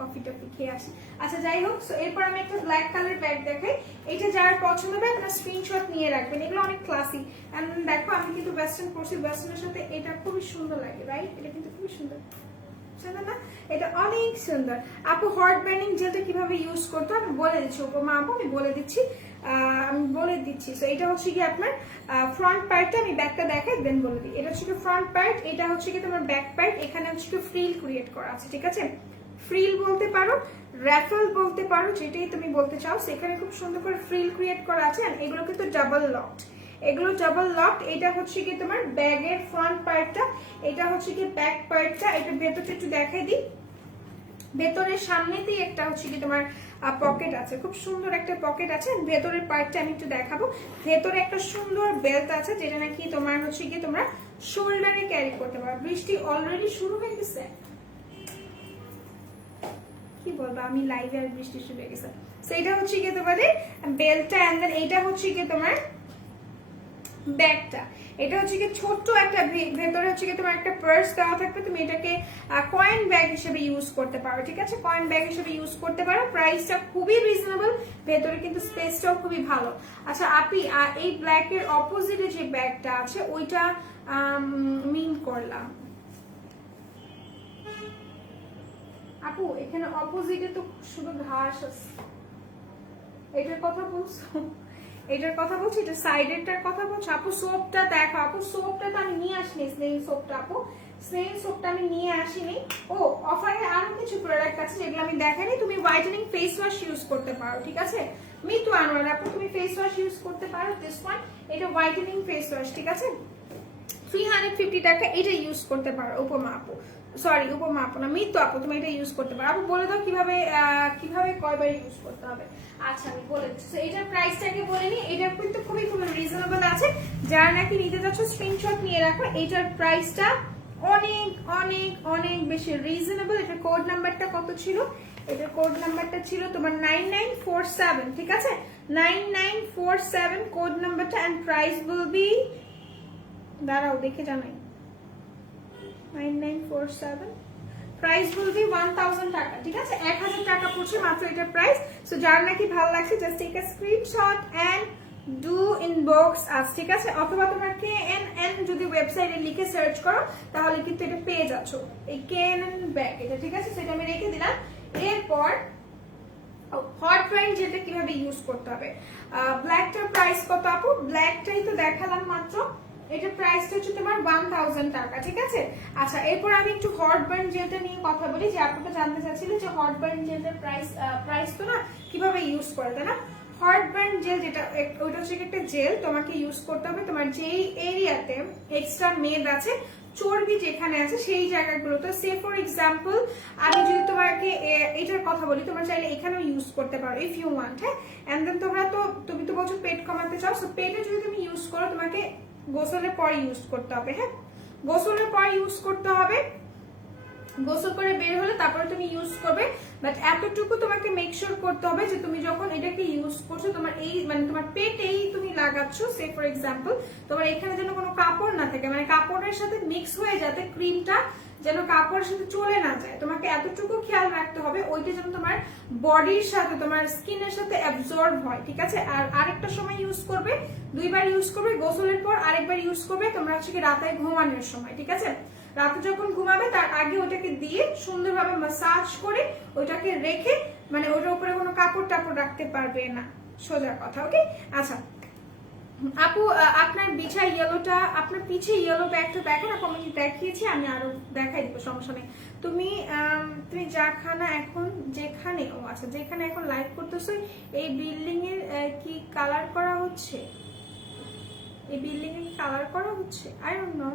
কফি টফি খেয়ে আসি। আচ্ছা যাই হোক, এরপর আমি একটা ব্ল্যাক কালার ব্যাগ দেখাই। এটা যার পছন্দ হবে আপনারা স্ক্রিনশট নিয়ে রাখবেন, এগুলো অনেক ক্লাসি। এন্ড দেখো আমি কিন্তু ওয়েস্টার্ন পরছি, ওয়েস্টার্নের সাথে এটা খুবই সুন্দর লাগে, রাইট? এটা কিন্তু খুবই সুন্দর, জানো না, এটা অনেক সুন্দর। আপু হট ব্যান্ডিং জেলটা কিভাবে ইউজ করতে আমি বলে দিচ্ছি উপমা আপু, আমি বলে দিচ্ছি। তো এটা হচ্ছে কি আপনার ফ্রন্ট পার্টটা, আমি ব্যাকটা দেখাই দেন বলে দিই। এটা হচ্ছে কি ফ্রন্ট পার্ট, এটা হচ্ছে কি তোমার ব্যাক পার্ট। এখানে হচ্ছে কি ফ্রিল ক্রিয়েট করা আছে, ঠিক আছে? ফ্রিল বলতে পারো, র্যাফেল বলতে পারো, যেটাই তুমি বলতে চাও। সেখানে খুব সুন্দর করে ফ্রিল ক্রিয়েট করা আছে। এগুলো কিন্তু ডাবল লকড, এগুলো ডাবল লকড। এটা হচ্ছে কি তোমার ব্যাগের ফ্রন্ট পার্টটা, এটা হচ্ছে কি ব্যাক পার্টটা। এটা ভেতরটা একটু দেখাই দিই। ভেতরের সামনেতেই একটা হচ্ছে কি তোমার পকেট আছে, খুব সুন্দর একটা পকেট আছে। ভেতরের পার্টটা আমি একটু দেখাবো। ভেতরে একটা সুন্দর বেল্ট আছে, যেটা নাকি তোমার হচ্ছে কি তোমরা শোল্ডারে ক্যারি করতে পারো। বৃষ্টি অলরেডি শুরু হয়ে গেছে, কি বলবো আমি, লাইভে আর বৃষ্টি শুরু হয়ে গেছে। তো এটা হচ্ছে কি তোমাদের বেল্টটা, এন্ড দেন এইটা হচ্ছে কি তোমার ব্যাগটা। এটা হচ্ছে কি ছোট্ট একটা, ভেতরে হচ্ছে কি তোমার একটা পার্স দেওয়া থাকবে। তুমি এটাকে কয়েন ব্যাগ হিসেবে ইউজ করতে পারো, ঠিক আছে? কয়েন ব্যাগ হিসেবে ইউজ করতে পারো। প্রাইসটা খুবই রিজনেবল, ভেতরে কিন্তু স্পেসটাও খুবই ভালো। আচ্ছা আপি, এই ব্ল্যাক এর অপোজিটে যে ব্যাগটা আছে ওইটা মিন করলাম আপু, এখানে অপোজিটে তো শুধু ঘাস আছে। এটার কথা বলছো? এটার কথা বলছি, এটা সাইডেরটার কথা বলছো? আপু সোপটা দেখো, আপু সোপটা তো আমি নিয়ে আসিনি, স্নেল সোপটা আপু, স্নেল সোপটা আমি নিয়ে আসিনি। ও অফারে আরো কিছু প্রোডাক্ট আছে যেগুলো আমি দেখাইনি। তুমি হোয়াইটেনিং ফেস ওয়াশ ইউজ করতে পারো, ঠিক আছে? মিতু আনোয়ার আপু, তুমি ফেস ওয়াশ ইউজ করতে পারো। দিস ওয়ান, এটা হোয়াইটেনিং ফেস ওয়াশ, ঠিক আছে? 350 টাকা, এটা ইউজ করতে পারো উপমা আপু, সরি উপমা আপু না, মিতু আপু, তুমি এটা ইউজ করতে পারো। আপু বলে দাও কিভাবে কিভাবে কয়বার ইউজ করতে হবে। আচ্ছা আমি বলে দিচ্ছি। তো এটার প্রাইসটাকে বলে নি, এটা কিন্তু খুবই খুবই রিজনেবল আছে। যারা নাকি নিতে যাচ্ছ স্ক্রিনশট নিয়ে রাখো। এটার প্রাইসটা অনেক অনেক অনেক বেশি রিজনেবল। এটার কোড নাম্বারটা কত ছিল? এটার কোড নাম্বারটা ছিল তোমার 9947, ঠিক আছে? 9947 কোড নাম্বারটা, এন্ড প্রাইস উইল বি, দাঁড়াও দেখে জানাই, 9947, প্রাইস উইল বি 1000 টাকা, ঠিক আছে? 1000 টাকা পড়ছে মাত্র এটার প্রাইস। সো যার নাকি ভালো লাগছে just take a screenshot and do inbox us, ঠিক আছে? অথবা তোমরা KNN যদি ওয়েবসাইটে লিখে সার্চ করো তাহলে কিন্তু এটা পেয়ে যাচ্ছ, এই KNN ব্যাগ এটা, ঠিক আছে? সেটা আমি রেখে দিলাম। এরপর হট ব্যান্ড যেটা কিভাবে ইউজ করতে হবে। ব্ল্যাকটার প্রাইস কত আপু? ব্ল্যাকটাই তো দেখালাম মাত্র, এটা প্রাইসটা হচ্ছে তোমার 1000 টাকা, ঠিক আছে? আচ্ছা এরপর আমি একটু হট ব্যান্ড জেলটা নিয়ে কথা বলি, যে আপনারা জানতে চাচ্ছিলেন যে হট ব্যান্ড জেলটার প্রাইস তো না কিভাবে ইউজ করে, তাই না? হট ব্যান্ড জেল যেটা, ওইটা হচ্ছে একটা জেল, তোমাকে ইউজ করতে হবে তোমার যেই এরিয়াতে এক্সট্রা মেদ আছে, চর্বি যেখানে আছে সেই জায়গাগুলোতে। সে ফর এক্সাম্পল আমি যদি তোমাকে এটার কথা বলি, তোমরা চাইলে এখানেও ইউজ করতে পারো ইফ ইউ ওয়ান্ট, হ্যাঁ? এন্ড দেন তুমি তো বলছো পেট কমাতে চাও, সো পেটে যদি তুমি ইউজ করো তোমাকে গোসলের পর ইউজ করতে হবে, হ্যাঁ? গোসলের পর ইউজ করতে হবে, গোসল করে বের হলে তারপরে তুমি ইউজ করবে। বাট এতটুকু তোমাকে মেক শিওর করতে হবে যে তুমি যখন এটাকে ইউজ করছো তোমার এই মানে তোমার পেটেই তুমি লাগাচ্ছ, সে ফর এক্সাম্পল তোমার এখানে যেন কোনো কাপড় না থাকে, মানে কাপড়ের সাথে মিক্স হয়ে যাতে ক্রিমটা যেন কাপড়ের সাথে চলে না যায়, তোমাকে এতটুকু খেয়াল রাখতে হবে ওইটা যেন তোমার বডির সাথে তোমার স্কিনের সাথে অ্যাবজর্ব হয়, ঠিক আছে? আর আরেকটা সময় ইউজ করবে, দুইবার ইউজ করবে, গোসলের পর আরেকবার ইউজ করবে তোমরা হচ্ছে কি রাতে ঘুমানোর সময়, ঠিক আছে? রাতে যখন ঘুমাবে তার আগে ওটাকে দিয়ে সুন্দরভাবে মাসাজ করে ওটাকে রেখে, মানে ওটার উপরে কোনো কাপড় টাপড় রাখতে পারবে না, সোজা কথা, ওকে? আচ্ছা আপু আপনার বিছা ইয়েলোটা, আপনার পিছে ইয়েলো ব্যাগটা দেখো না, আমি দেখিয়েছি, আমি আরো দেখাই দিব, সমস্যা নেই। তুমি যাখানা এখন যেখানে, ও আচ্ছা যেখানে এখন লাইভ করতেছো এই বিল্ডিং এর কি কালার করা হচ্ছে? এই বিল্ডিং এ কি কালার করা হচ্ছে? আই ডোন্ট নো,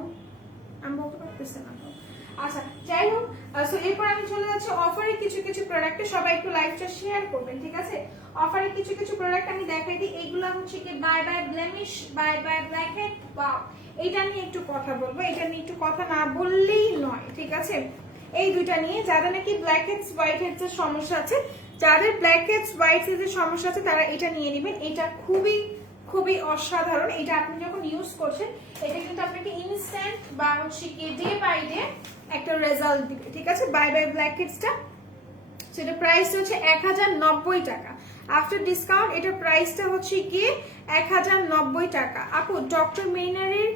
আমি বলতে পারতেছি না। আচ্ছা যাই হোক, সো এরপর আমি চলে যাচ্ছি অফারে কিছু কিছু প্রোডাক্টে, সবাই একটু লাইভটা শেয়ার করবেন, ঠিক আছে? অফারে কিছু কিছু প্রোডাক্ট আমি দেখাই দিই। এগুলো হচ্ছে কি bye bye blemish, bye bye blackhead, wow এটা নিয়ে একটু কথা বলবো, এটা নিয়ে একটু কথা না বললেই নয়, ঠিক আছে? এই দুইটা নিয়ে, যাদের নাকি ব্ল্যাক হেডস হোয়াইট হেডস এর সমস্যা আছে, যাদের ব্ল্যাক হেডস হোয়াইট হেডস এর সমস্যা আছে তারা এটা নিয়ে নেবেন। এটা খুবই খুবই অসাধারণ। এটা আপনি যখন ইউজ করছেন এটা কিন্তু আপনাকে ইনস্ট্যান্ট বা হচ্ছে কি ডে বাই ডে একটা রেজাল্ট দিবে, ঠিক আছে? বাই বাই ব্ল্যাক হেডসটা, সেটা প্রাইস হচ্ছে 1090 টাকা। আফটার ডিসকাউন্ট এটা প্রাইসটা হচ্ছে গিয়ে 1090 টাকা। আপু ডক্টর মেইনারের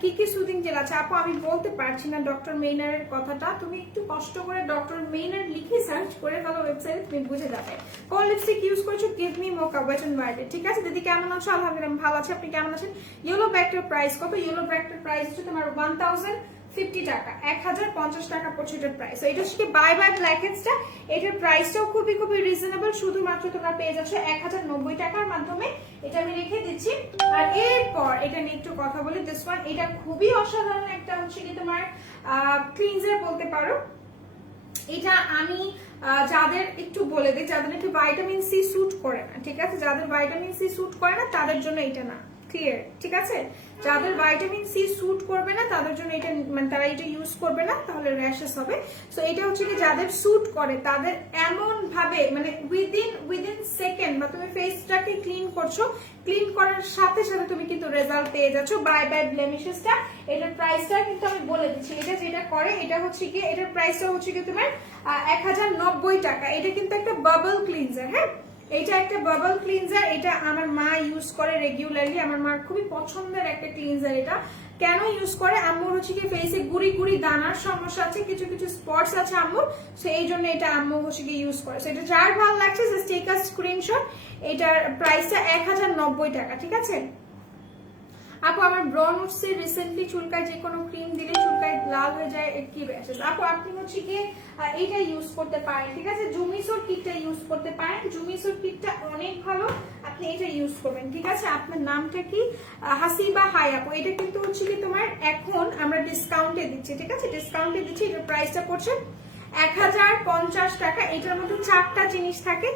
কি কি সুদিং জেল আছে? আপু আমি বলতে পারছি না ডক্টর মেইনারের কথাটা, তুমি একটু কষ্ট করে ডক্টর মেইনার লিখে সার্চ করে তাহলে ওয়েবসাইটে তুমি বুঝে যাবে। কোন লিপস্টিক ইউজ করছো? Give me mocha wet and wild. ঠিক আছে দিদি, কেমন আছো? আলহামদুলিল্লাহ ভালো আছে, আপনি কেমন আছেন? ইয়েলো ব্যাগটার প্রাইস কত? ইয়েলো ব্যাগটার প্রাইস হচ্ছে তোমার 1050 টাকা, 1050 টাকা পড়ছে এটার প্রাইস। এটা হচ্ছে বাই বাই ব্ল্যাক হেডসটা, এটার প্রাইসটাও খুবই খুবই রিজনেবল, শুধুমাত্র তোমরা পেয়ে যাচ্ছ 1090 টাকার মাধ্যমে। এটা আমি রেখে দিচ্ছি। আর এরপর এটা নিয়ে একটু কথা বলি, দিস ওয়ান এটা খুবই অসাধারণ একটা হচ্ছে কি তোমার ক্লিনজার বলতে পারো। এটা আমি যাদের একটু বলে দিই, যাদের একটু ভাইটামিন সি স্যুট করে না, ঠিক আছে, যাদের ভাইটামিন সি স্যুট করে না তাদের জন্য এটা না, ক্লিয়ার, ঠিক আছে, যাদের ভাইটামিন সি স্যুট করবে না তাদের জন্য এটা, মানে তারা এটা ইউজ করবে না, তাহলে র্যাশেস হবে। সো এটা হচ্ছে কি যাদের স্যুট করে তাদের এমন ভাবে মানে উইদিন সেকেন্ড বা তুমি ফেসটাকে ক্লিন করছো, ক্লিন করার সাথে সাথে তুমি কিন্তু রেজাল্ট পেয়ে যাচ্ছ। বাই বাই ব্লেমিশেসটা, এটার প্রাইসটা কিন্তু আমি বলে দিচ্ছি। এটা যেটা করে এটা হচ্ছে কি, এটার প্রাইসটা হচ্ছে কি তোমার 1090 টাকা। এটা কিন্তু একটা বাবল ক্লিনজার, হ্যাঁ এটা একটা বাবল ক্লিনজার। এটা আমার মা ইউজ করে রেগুলারলি, আমার মার খুবই পছন্দের একটা ক্লিনজার। এটা কেন ইউজ করে? আম্মুর হচ্ছে কি ফেসে গুড়ি গুড়ি দানার সমস্যা আছে, কিছু কিছু স্পটস আছে আম্মুর, সো এই জন্য এটা আম্মু হচ্ছে কি ইউজ করে। সো এটা যার ভালো লাগছে জাস্ট টেক আ স্ক্রিনশট। এটার প্রাইসটা 1090 টাকা, ঠিক আছে। আপু আমার ব্রন উঠছে রিসেন্টলি, চুলকায় যে কোনো ক্রিম দিলে চুলকায় লাল হয়ে যায়, কি র্যাশেস? আপু আপনি হচ্ছে কি এইটা ইউজ করতে পারেন, ঠিক আছে, জুমিসোর কিটটা ইউজ করতে পারেন, জুমিসোর কিটটা অনেক ভালো, আপনি এটা ইউজ করবেন, ঠিক আছে। আপনার নামটা কি? হাসিবা। হাই আপু, এটা কিন্তু হচ্ছে কি তোমার এখন আমরা ডিসকাউন্টে দিচ্ছি, ঠিক আছে, ডিসকাউন্টে দিচ্ছি। এটার প্রাইসটা পড়ছে 1050 টাকা। এটার মধ্যে 4টা জিনিস থাকে,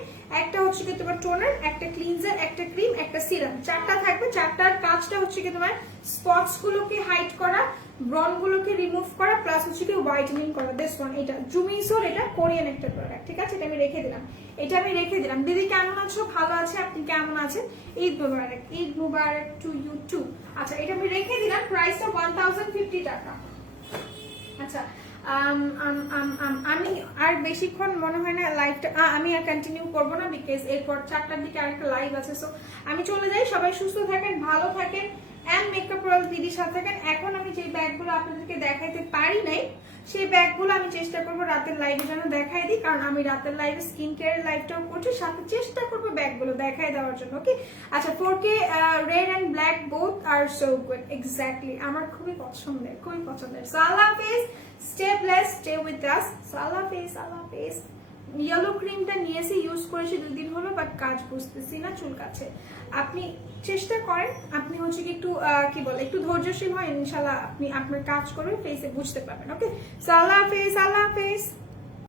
একটা হচ্ছে কি তোমার টোনার, একটা ক্লিনজার, একটা ক্রিম, একটা সিরাম, 4টা থাকবে। 4টার কাজটা হচ্ছে কি তোমার স্পটস গুলোকে হাইড করা, ব্রন গুলোকে রিমুভ করা, প্লাস হচ্ছে কি হোয়াইটেনিং করা। দিস ওয়ান এটা জুমিসোর, এটা কোরিয়ান একটা প্রোডাক্ট, ঠিক আছে, এটা আমি রেখে দিলাম, এটা আমি রেখে দিলাম। দিদি কেমন আছো? ভালো আছে, আপনি কেমন আছেন? ঈদ মুবারক, ঈদ মুবারক টু ইউ টু। আচ্ছা এটা আমি রেখে দিলাম, প্রাইসটা 1050 টাকা। আচ্ছা আমি আর বেশিক্ষণ মনে হয় না লাইভটা আমি আর কন্টিনিউ করবো না, বিকজ এরপর 4টার দিকে আরেকটা লাইভ আছে। সো আমি চলে যাই, সবাই সুস্থ থাকেন, ভালো থাকেন, এন্ড মেকআপ রোল দিদির সাথে থাকেন। এখন আমি যে ব্যাগগুলো আপনাদেরকে দেখাইতে পারি নাই সেই ব্যাগগুলো আমি চেষ্টা করবো রাতের লাইভে যেন দেখাই দিই, কারণ আমি রাতের লাইভে স্কিন কেয়ার লাইভটাও করছি, সাথে চেষ্টা করবো ব্যাগগুলো দেখাই দেওয়ার জন্য। ওকে আচ্ছা, 4K red and black both are so good, exactly আমার খুবই পছন্দের, খুবই পছন্দের। সো আল্লাহ হাফেজ, stay blessed, stay with us. So আল্লাহ হাফেজ, আল্লাহ হাফেজ। ইয়েলো ক্রিমটা নিয়েছি, ইউজ করেছি 2 দিন হলো, বাট কাজ বুঝতেছি না, চুলকাচ্ছে। আপনি চেষ্টা করেন, আপনি হচ্ছে কি একটু কি বলে একটু ধৈর্যশীল হয়, ইনশাল্লাহ আপনি আপনার কাজ করবেন, ফেসে বুঝতে পারবেন। ওকে, সো আল্লাহ হাফেজ, আল্লাহ হাফেজ।